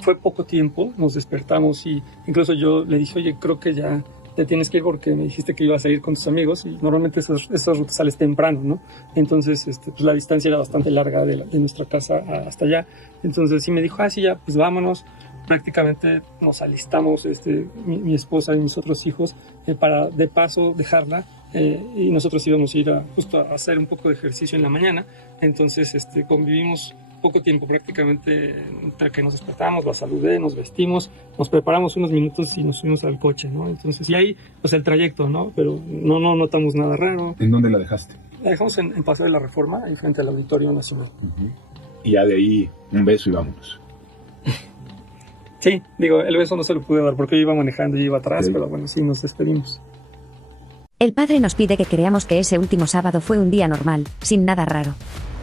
fue poco tiempo, nos despertamos y incluso yo le dije, oye, creo que ya te tienes que ir porque me dijiste que ibas a ir con tus amigos y normalmente esas rutas sales temprano, ¿no? Entonces, pues la distancia era bastante larga de nuestra casa hasta allá. Entonces sí me dijo, sí, ya, pues vámonos. Prácticamente nos alistamos, mi esposa y mis otros hijos, para de paso dejarla. Y nosotros íbamos a ir justo a hacer un poco de ejercicio en la mañana. Entonces convivimos poco tiempo, prácticamente entre que nos despertamos, la saludé, nos vestimos, nos preparamos unos minutos y nos fuimos al coche, ¿no? Entonces, y ahí, pues el trayecto, ¿no? Pero no notamos nada raro. ¿En dónde la dejaste? La dejamos en Paseo de la Reforma, ahí frente al Auditorio Nacional. Y ya de ahí, un beso y vámonos. Sí, digo, el beso no se lo pude dar porque yo iba manejando y iba atrás, sí. Pero bueno, sí, nos despedimos. El padre nos pide que creamos que ese último sábado fue un día normal, sin nada raro.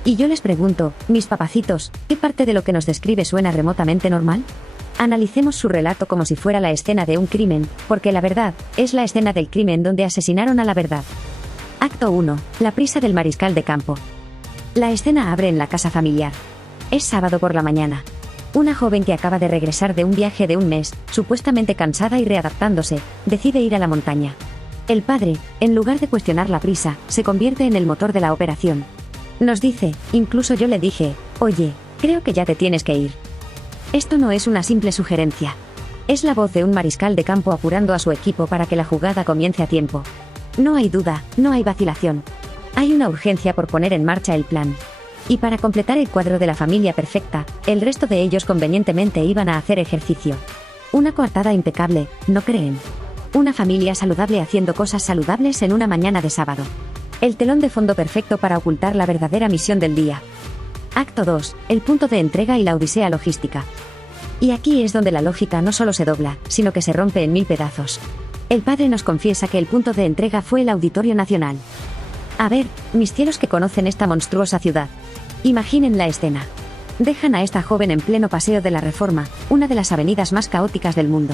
Y yo les pregunto, mis papacitos, ¿qué parte de lo que nos describe suena remotamente normal? Analicemos su relato como si fuera la escena de un crimen, porque la verdad, es la escena del crimen donde asesinaron a la verdad. Acto 1. La prisa del mariscal de campo. La escena abre en la casa familiar. Es sábado por la mañana. Una joven que acaba de regresar de un viaje de un mes, supuestamente cansada y readaptándose, decide ir a la montaña. El padre, en lugar de cuestionar la prisa, se convierte en el motor de la operación. Nos dice, incluso yo le dije, oye, creo que ya te tienes que ir. Esto no es una simple sugerencia. Es la voz de un mariscal de campo apurando a su equipo para que la jugada comience a tiempo. No hay duda, no hay vacilación. Hay una urgencia por poner en marcha el plan. Y para completar el cuadro de la familia perfecta, el resto de ellos convenientemente iban a hacer ejercicio. Una coartada impecable, ¿no creen? Una familia saludable haciendo cosas saludables en una mañana de sábado. El telón de fondo perfecto para ocultar la verdadera misión del día. Acto 2. El punto de entrega y la odisea logística. Y aquí es donde la lógica no solo se dobla, sino que se rompe en 1000 pedazos. El padre nos confiesa que el punto de entrega fue el Auditorio Nacional. A ver, mis cielos que conocen esta monstruosa ciudad. Imaginen la escena. Dejan a esta joven en pleno Paseo de la Reforma, una de las avenidas más caóticas del mundo.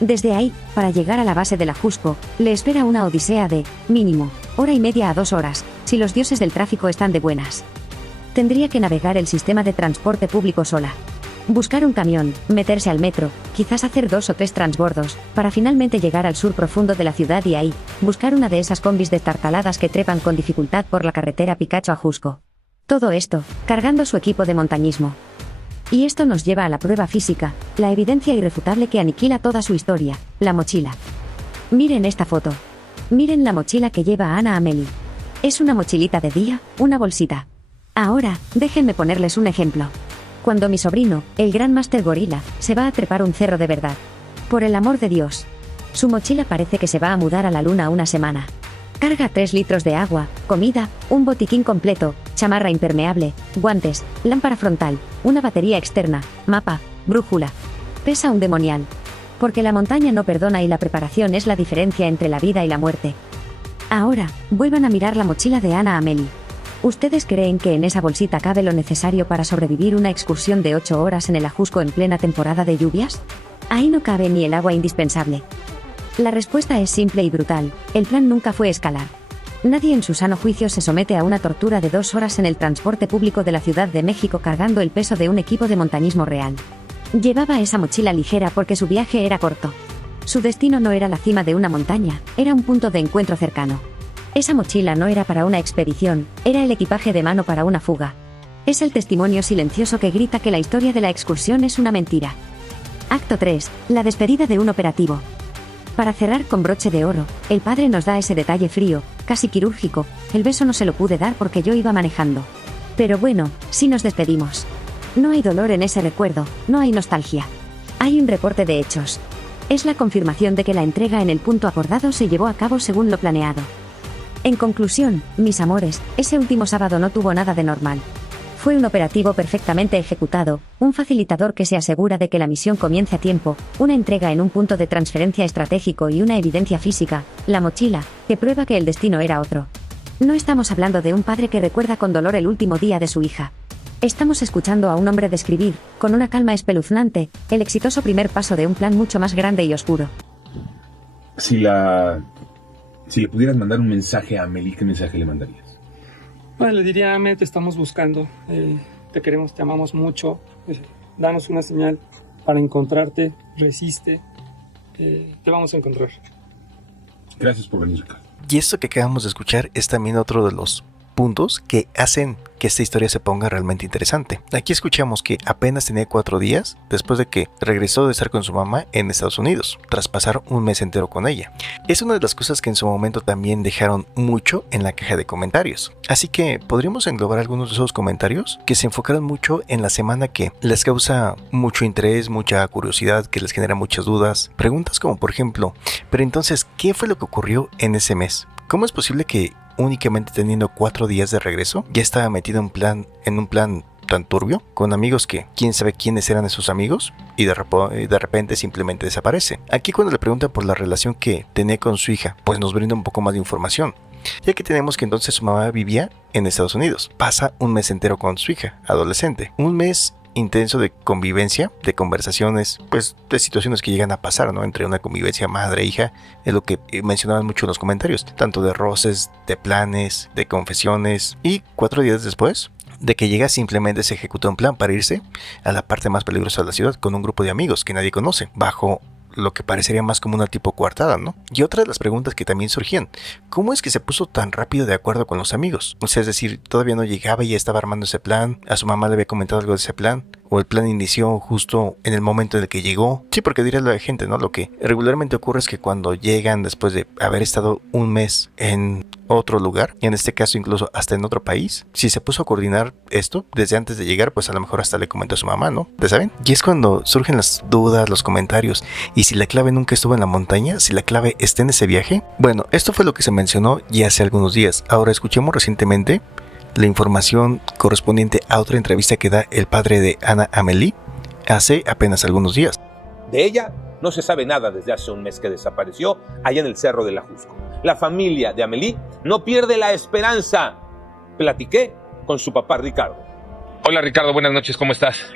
Desde ahí, para llegar a la base del Ajusco, le espera una odisea de, mínimo, 1:30 a 2 horas, si los dioses del tráfico están de buenas. Tendría que navegar el sistema de transporte público sola. Buscar un camión, meterse al metro, quizás hacer 2 o 3 transbordos, para finalmente llegar al sur profundo de la ciudad y ahí, buscar una de esas combis destartaladas que trepan con dificultad por la carretera Picacho-Ajusco. Todo esto, cargando su equipo de montañismo. Y esto nos lleva a la prueba física, la evidencia irrefutable que aniquila toda su historia, la mochila. Miren esta foto. Miren la mochila que lleva Ana Amélie. Es una mochilita de día, una bolsita. Ahora, déjenme ponerles un ejemplo. Cuando mi sobrino, el gran Master Gorila, se va a trepar un cerro de verdad. Por el amor de Dios. Su mochila parece que se va a mudar a la luna una semana. Carga 3 litros de agua, comida, un botiquín completo, chamarra impermeable, guantes, lámpara frontal, una batería externa, mapa, brújula. Pesa un demonial. Porque la montaña no perdona y la preparación es la diferencia entre la vida y la muerte. Ahora, vuelvan a mirar la mochila de Ana Amélie. ¿Ustedes creen que en esa bolsita cabe lo necesario para sobrevivir una excursión de 8 horas en el Ajusco en plena temporada de lluvias? Ahí no cabe ni el agua indispensable. La respuesta es simple y brutal, el plan nunca fue escalar. Nadie en su sano juicio se somete a una tortura de 2 horas en el transporte público de la Ciudad de México cargando el peso de un equipo de montañismo real. Llevaba esa mochila ligera porque su viaje era corto. Su destino no era la cima de una montaña, era un punto de encuentro cercano. Esa mochila no era para una expedición, era el equipaje de mano para una fuga. Es el testimonio silencioso que grita que la historia de la excursión es una mentira. Acto 3. La despedida de un operativo. Para cerrar con broche de oro, el padre nos da ese detalle frío, casi quirúrgico. El beso no se lo pude dar porque yo iba manejando. Pero bueno, sí nos despedimos. No hay dolor en ese recuerdo, no hay nostalgia. Hay un reporte de hechos. Es la confirmación de que la entrega en el punto acordado se llevó a cabo según lo planeado. En conclusión, mis amores, ese último sábado no tuvo nada de normal. Fue un operativo perfectamente ejecutado, un facilitador que se asegura de que la misión comience a tiempo, una entrega en un punto de transferencia estratégico y una evidencia física, la mochila, que prueba que el destino era otro. No estamos hablando de un padre que recuerda con dolor el último día de su hija. Estamos escuchando a un hombre describir, con una calma espeluznante, el exitoso primer paso de un plan mucho más grande y oscuro. Si le pudieras mandar un mensaje a Amélie, ¿qué mensaje le mandarías? Bueno, le diría, Ame, te estamos buscando, te queremos, te amamos mucho, danos una señal para encontrarte, resiste, te vamos a encontrar. Gracias por venir acá. Y esto que acabamos de escuchar es también otro de los puntos que hacen que esta historia se ponga realmente interesante. Aquí escuchamos que apenas tenía 4 días después de que regresó de estar con su mamá en Estados Unidos, tras pasar un mes entero con ella. Es una de las cosas que en su momento también dejaron mucho en la caja de comentarios. Así que podríamos englobar algunos de esos comentarios que se enfocaron mucho en la semana que les causa mucho interés, mucha curiosidad, que les genera muchas dudas. Preguntas como por ejemplo, pero entonces, ¿qué fue lo que ocurrió en ese mes? ¿Cómo es posible que únicamente teniendo 4 días de regreso ya estaba metido en un plan tan turbio, con amigos que quién sabe quiénes eran esos amigos y de repente simplemente desaparece? Aquí cuando le preguntan por la relación que tenía con su hija, pues nos brinda un poco más de información. ya que tenemos que entonces su mamá vivía en Estados Unidos. Pasa un mes entero con su hija, adolescente. Un mes intenso de convivencia, de conversaciones, pues de situaciones que llegan a pasar, ¿no? Entre una convivencia madre-hija, es lo que mencionaban mucho en los comentarios, tanto de roces, de planes, de confesiones, y 4 días después de que llega simplemente se ejecuta un plan para irse a la parte más peligrosa de la ciudad con un grupo de amigos que nadie conoce, bajo lo que parecería más como una tipo coartada, ¿no? Y otra de las preguntas que también surgían, ¿cómo es que se puso tan rápido de acuerdo con los amigos? O sea, es decir, todavía no llegaba y ya estaba armando ese plan, a su mamá le había comentado algo de ese plan, o el plan inició justo en el momento en el que llegó. Sí, porque dirá la gente, ¿no? Lo que regularmente ocurre es que cuando llegan después de haber estado un mes en otro lugar, y en este caso incluso hasta en otro país, si se puso a coordinar esto desde antes de llegar, pues a lo mejor hasta le comentó a su mamá, ¿no? ¿Te saben? Y es cuando surgen las dudas, los comentarios, y si la clave nunca estuvo en la montaña, si la clave está en ese viaje. Bueno, esto fue lo que se mencionó ya hace algunos días. Ahora escuchemos recientemente la información correspondiente a otra entrevista que da el padre de Ana Amélie hace apenas algunos días. De ella no se sabe nada desde hace un mes que desapareció allá en el Cerro del Ajusco. La familia de Amélie no pierde la esperanza. Platiqué con su papá Ricardo. Hola Ricardo, buenas noches, ¿cómo estás?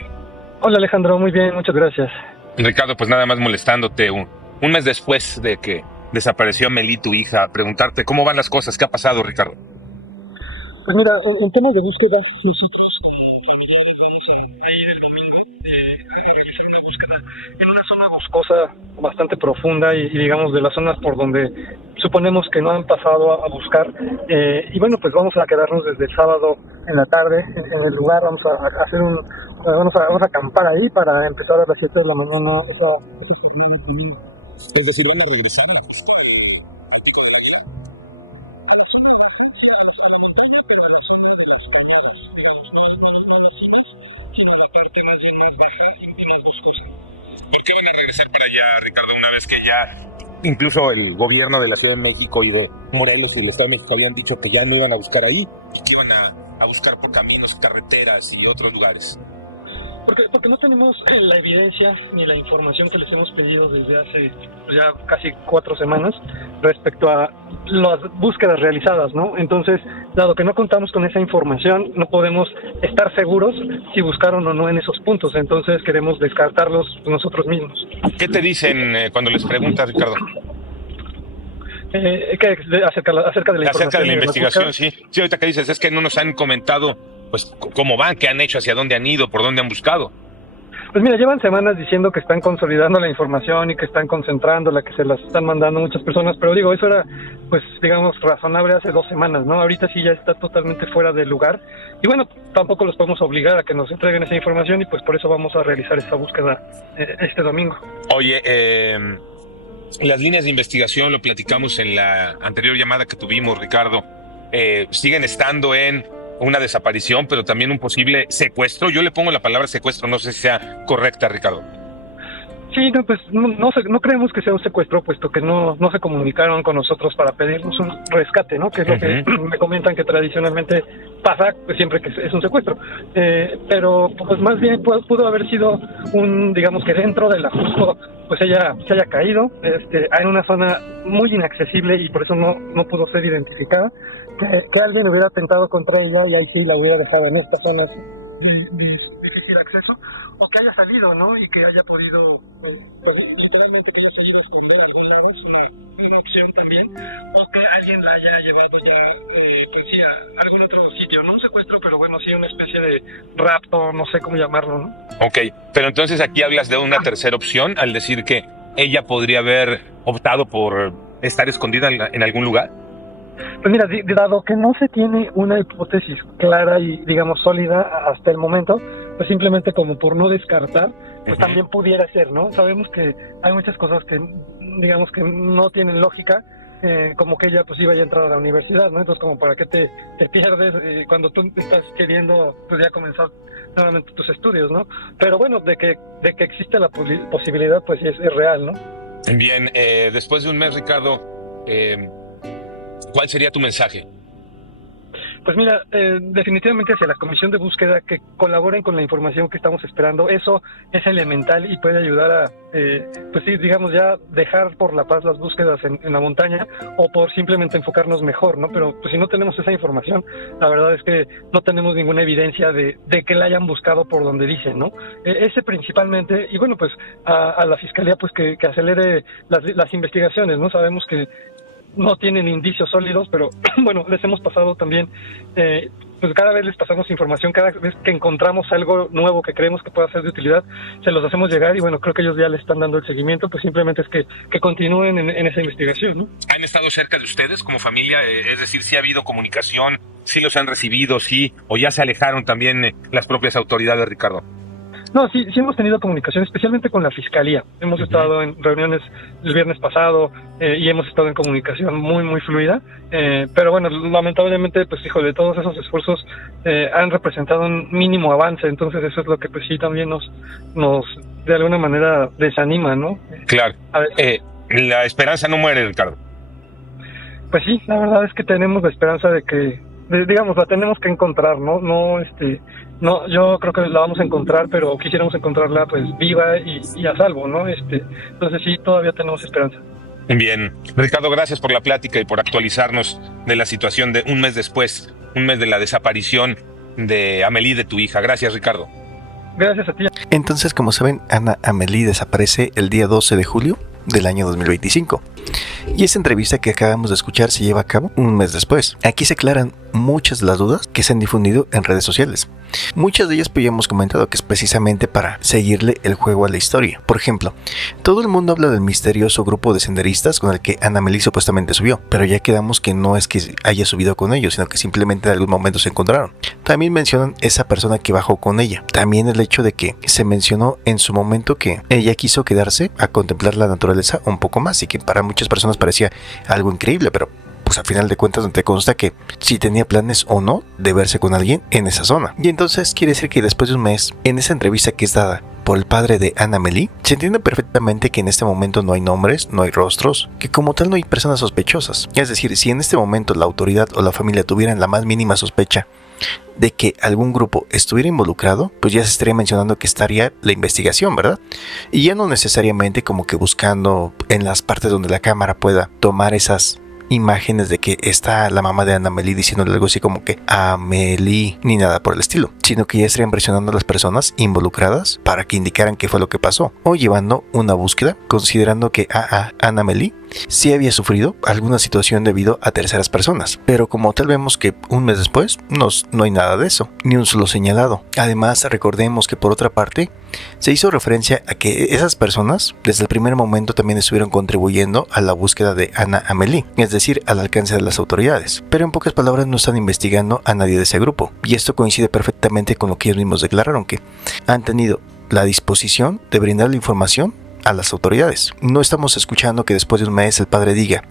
Hola Alejandro, muy bien, muchas gracias. Ricardo, pues nada más molestándote un mes después de que desapareció Amélie, tu hija, preguntarte cómo van las cosas, ¿qué ha pasado, Ricardo? Pues mira, en temas de búsqueda, en una zona boscosa bastante profunda y digamos de las zonas por donde suponemos que no han pasado a buscar, y bueno, pues vamos a quedarnos desde el sábado en la tarde en el lugar, vamos a hacer vamos a acampar ahí para empezar a las 7 de la mañana. Es decir, van a regresar. Ricardo, una vez que ya incluso el gobierno de la Ciudad de México y de Morelos y del Estado de México habían dicho que ya no iban a buscar ahí, que iban a buscar por caminos, carreteras y otros lugares. Porque no tenemos la evidencia ni la información que les hemos pedido desde hace ya casi 4 semanas respecto a las búsquedas realizadas, ¿no? Entonces, dado que no contamos con esa información, no podemos estar seguros si buscaron o no en esos puntos. Entonces, queremos descartarlos nosotros mismos. ¿Qué te dicen cuando les preguntas, Ricardo? Acerca de la investigación, sí. Sí, ahorita que dices, es que no nos han comentado pues cómo van, qué han hecho, hacia dónde han ido, por dónde han buscado. Pues mira, llevan semanas diciendo que están consolidando la información y que están concentrándola, que se las están mandando muchas personas, pero digo, eso era, pues, digamos, razonable hace 2 semanas, ¿no? Ahorita sí ya está totalmente fuera del lugar, y bueno, tampoco los podemos obligar a que nos entreguen esa información, y pues por eso vamos a realizar esta búsqueda este domingo. Oye, las líneas de investigación, lo platicamos en la anterior llamada que tuvimos, Ricardo, siguen estando en una desaparición, pero también un posible secuestro. Yo le pongo la palabra secuestro, no sé si sea correcta, Ricardo. Sí, no, pues no creemos que sea un secuestro, puesto que no se comunicaron con nosotros para pedirnos un rescate, ¿no? Que es lo que me comentan que tradicionalmente pasa pues, siempre que es un secuestro. Pero pues más bien pudo haber sido digamos que dentro del Ajusco, pues ella se haya caído en una zona muy inaccesible y por eso no pudo ser identificada. Que alguien hubiera atentado contra ella y ahí sí la hubiera dejado en esta zona de difícil acceso, o que haya salido, ¿no? Y que haya podido, literalmente que haya salido a esconder a algún lado, es una opción también, o que alguien la haya llevado ya, pues sí, a algún otro sitio, no un secuestro, pero bueno, sí una especie de rapto, no sé cómo llamarlo, ¿no? Ok, pero entonces aquí hablas de una tercera opción al decir que ella podría haber optado por estar escondida en algún lugar. Pues mira, dado que no se tiene una hipótesis clara y, digamos, sólida hasta el momento, pues simplemente como por no descartar, pues también pudiera ser, ¿no? Sabemos que hay muchas cosas que, digamos, que no tienen lógica, como que ella pues iba a entrar a la universidad, ¿no? Entonces como para qué te pierdes cuando tú estás queriendo pues ya comenzar nuevamente tus estudios, ¿no? Pero bueno, de que existe la posibilidad, pues sí es real, ¿no? Bien, después de un mes, Ricardo, ¿cuál sería tu mensaje? Pues mira, definitivamente hacia la comisión de búsqueda, que colaboren con la información que estamos esperando. Eso es elemental y puede ayudar a, pues sí, digamos ya dejar por la paz las búsquedas en la montaña, o por simplemente enfocarnos mejor, ¿no? Pero pues si no tenemos esa información, la verdad es que no tenemos ninguna evidencia de que la hayan buscado por donde dicen, ¿no? Ese principalmente, y bueno, pues a la fiscalía pues que acelere las investigaciones, ¿no? Sabemos que no tienen indicios sólidos, pero bueno, les hemos pasado también, pues cada vez les pasamos información, cada vez que encontramos algo nuevo que creemos que pueda ser de utilidad, se los hacemos llegar, y bueno, creo que ellos ya le están dando el seguimiento, pues simplemente es que continúen en esa investigación, ¿no? ¿Han estado cerca de ustedes como familia? Es decir, ¿sí ha habido comunicación? ¿Sí los han recibido? ¿Sí? ¿O ya se alejaron también las propias autoridades, Ricardo? No, sí hemos tenido comunicación, especialmente con la fiscalía. Hemos estado en reuniones el viernes pasado y hemos estado en comunicación muy fluida. Pero bueno, lamentablemente, pues híjole, todos esos esfuerzos han representado un mínimo avance. Entonces eso es lo que pues sí también nos de alguna manera desanima, ¿no? Claro. La esperanza no muere, Ricardo. Pues sí, la verdad es que tenemos la esperanza de que, digamos, la tenemos que encontrar, ¿no? No, yo creo que la vamos a encontrar, pero quisiéramos encontrarla pues viva y a salvo, ¿no? Entonces sí, todavía tenemos esperanza. Bien. Ricardo, gracias por la plática y por actualizarnos de la situación de un mes después, un mes de la desaparición de Amélie, de tu hija. Gracias, Ricardo. Gracias a ti. Entonces, como saben, Ana Amélie desaparece el día 12 de julio del año 2025. Y esa entrevista que acabamos de escuchar se lleva a cabo un mes después. Aquí se aclaran muchas de las dudas que se han difundido en redes sociales. Muchas de ellas pues ya hemos comentado que es precisamente para seguirle el juego a la historia. Por ejemplo, todo el mundo habla del misterioso grupo de senderistas con el que Ana Amélie supuestamente subió, pero ya quedamos que no es que haya subido con ellos, sino que simplemente en algún momento se encontraron. También mencionan esa persona que bajó con ella. También el hecho de que se mencionó en su momento que ella quiso quedarse a contemplar la naturaleza un poco más, y que para muchas personas parecía algo increíble, pero pues al final de cuentas no te consta que si tenía planes o no de verse con alguien en esa zona. Y entonces quiere decir que después de un mes, en esa entrevista que es dada por el padre de Ana Amélie, se entiende perfectamente que en este momento no hay nombres, no hay rostros, que como tal no hay personas sospechosas. Es decir, si en este momento la autoridad o la familia tuvieran la más mínima sospecha de que algún grupo estuviera involucrado, pues ya se estaría mencionando que estaría la investigación, ¿verdad? Y ya no necesariamente como que buscando en las partes donde la cámara pueda tomar esas imágenes de que está la mamá de Ana Amélie diciéndole algo así como que Amélie, ni nada por el estilo, sino que ya estarían presionando a las personas involucradas para que indicaran qué fue lo que pasó, o llevando una búsqueda considerando que Ana Amélie sí había sufrido alguna situación debido a terceras personas. Pero como tal vemos que un mes después no hay nada de eso, ni un solo señalado. Además, recordemos que por otra parte se hizo referencia a que esas personas desde el primer momento también estuvieron contribuyendo a la búsqueda de Ana Amélie, es decir, al alcance de las autoridades. Pero en pocas palabras no están investigando a nadie de ese grupo, y esto coincide perfectamente con lo que ellos mismos declararon, que han tenido la disposición de brindar la información a las autoridades. No estamos escuchando que después de un mes el padre diga: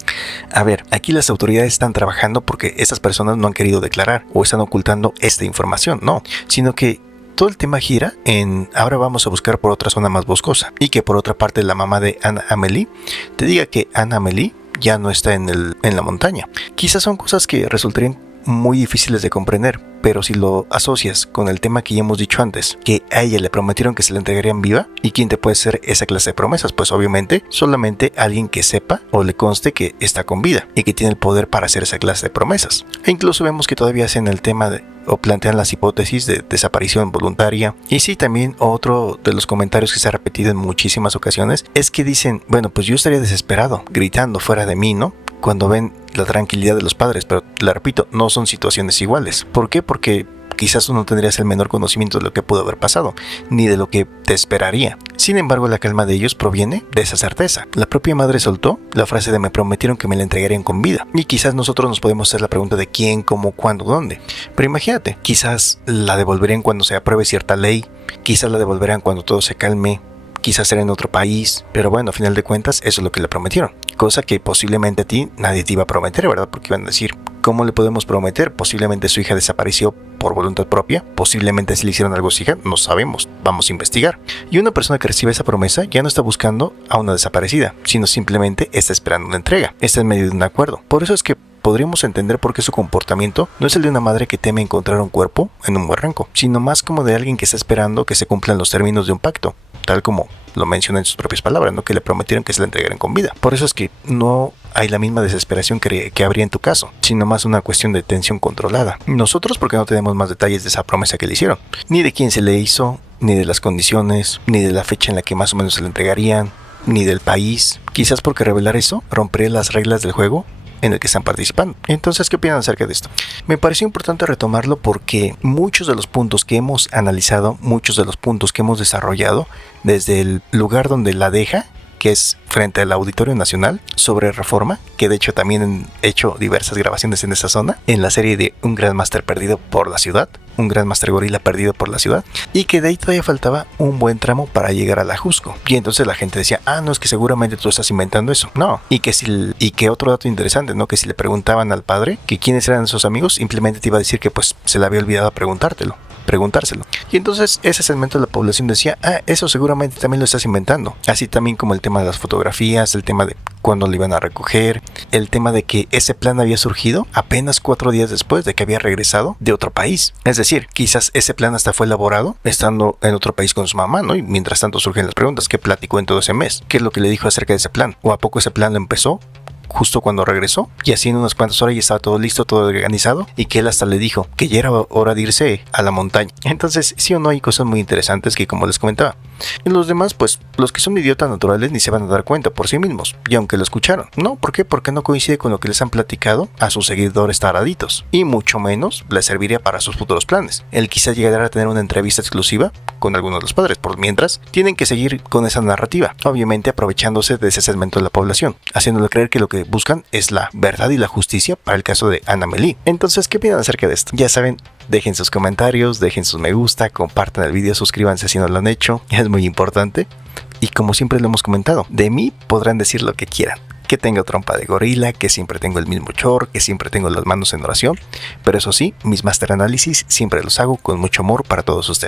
a ver, aquí las autoridades están trabajando porque estas personas no han querido declarar o están ocultando esta información. No, sino que todo el tema gira en ahora vamos a buscar por otra zona más boscosa, y que por otra parte la mamá de Ana Amélie te diga que Ana Amélie ya no está en la montaña. Quizás son cosas que resultarían muy difíciles de comprender, pero si lo asocias con el tema que ya hemos dicho antes, que a ella le prometieron que se la entregarían viva, ¿y quién te puede hacer esa clase de promesas? Pues obviamente solamente alguien que sepa o le conste que está con vida y que tiene el poder para hacer esa clase de promesas. E incluso vemos que todavía hacen el tema o plantean las hipótesis de desaparición voluntaria. Y sí, también otro de los comentarios que se ha repetido en muchísimas ocasiones es que dicen: bueno, pues yo estaría desesperado, gritando fuera de mí, ¿no?, cuando ven la tranquilidad de los padres. Pero le repito, no son situaciones iguales. ¿Por qué? Porque quizás tú no tendrías el menor conocimiento de lo que pudo haber pasado, ni de lo que te esperaría. Sin embargo, la calma de ellos proviene de esa certeza. La propia madre soltó la frase de: me prometieron que me la entregarían con vida. Y quizás nosotros nos podemos hacer la pregunta de quién, cómo, cuándo, dónde. Pero imagínate, quizás la devolverían cuando se apruebe cierta ley, quizás la devolverán cuando todo se calme, quizás será en otro país, pero bueno, a final de cuentas eso es lo que le prometieron, cosa que posiblemente a ti nadie te iba a prometer, ¿verdad? Porque iban a decir: ¿cómo le podemos prometer? Posiblemente su hija desapareció por voluntad propia, posiblemente si le hicieron algo a su hija, no sabemos, vamos a investigar. Y una persona que recibe esa promesa ya no está buscando a una desaparecida, sino simplemente está esperando una entrega, está en medio de un acuerdo. Por eso es que podríamos entender por qué su comportamiento no es el de una madre que teme encontrar un cuerpo en un barranco, sino más como de alguien que está esperando que se cumplan los términos de un pacto, tal como lo menciona en sus propias palabras, ¿no? Que le prometieron que se la entregaran con vida. Por eso es que no hay la misma desesperación que habría en tu caso, sino más una cuestión de tensión controlada. Nosotros porque no tenemos más detalles de esa promesa que le hicieron, ni de quién se le hizo, ni de las condiciones, ni de la fecha en la que más o menos se le entregarían, ni del país. Quizás porque revelar eso rompería las reglas del juego en el que están participando. Entonces, ¿qué opinan acerca de esto? Me pareció importante retomarlo porque muchos de los puntos que hemos analizado, muchos de los puntos que hemos desarrollado, desde el lugar donde la deja, que es frente al Auditorio Nacional, sobre Reforma, que de hecho también he hecho diversas grabaciones en esa zona, en la serie de Un Grandmaster perdido por la ciudad, un Grandmaster gorila perdido por la ciudad, y que de ahí todavía faltaba un buen tramo para llegar a la Jusco. Y entonces la gente decía, no, es que seguramente tú estás inventando eso. No, y que otro dato interesante, ¿no? Que si le preguntaban al padre que quiénes eran sus amigos, simplemente te iba a decir que pues se le había olvidado preguntárselo. Y entonces ese segmento de la población decía, eso seguramente también lo estás inventando. Así también como el tema de las fotografías, el tema de cuándo lo iban a recoger, el tema de que ese plan había surgido apenas 4 días después de que había regresado de otro país. Es decir, quizás ese plan hasta fue elaborado estando en otro país con su mamá, ¿no? Y mientras tanto surgen las preguntas, ¿qué platicó en todo ese mes? ¿Qué es lo que le dijo acerca de ese plan? ¿O a poco ese plan lo empezó justo cuando regresó, y así en unas cuantas horas ya estaba todo listo, todo organizado, y que él hasta le dijo que ya era hora de irse a la montaña? Entonces, sí o no, hay cosas muy interesantes que, como les comentaba, en los demás, pues, los que son idiotas naturales ni se van a dar cuenta por sí mismos, y aunque lo escucharon, ¿no? ¿Por qué? Porque no coincide con lo que les han platicado a sus seguidores taraditos, y mucho menos les serviría para sus futuros planes. Él quizás llegará a tener una entrevista exclusiva con algunos de los padres, por mientras tienen que seguir con esa narrativa, obviamente aprovechándose de ese segmento de la población, haciéndole creer que lo que buscan es la verdad y la justicia para el caso de Anna Melí. Entonces, ¿qué opinan acerca de esto? Ya saben, dejen sus comentarios, dejen sus me gusta, compartan el video, suscríbanse si no lo han hecho, es muy importante. Y como siempre lo hemos comentado, de mí podrán decir lo que quieran, que tengo trompa de gorila, que siempre tengo el mismo chor, que siempre tengo las manos en oración, pero eso sí, mis master análisis siempre los hago con mucho amor para todos ustedes.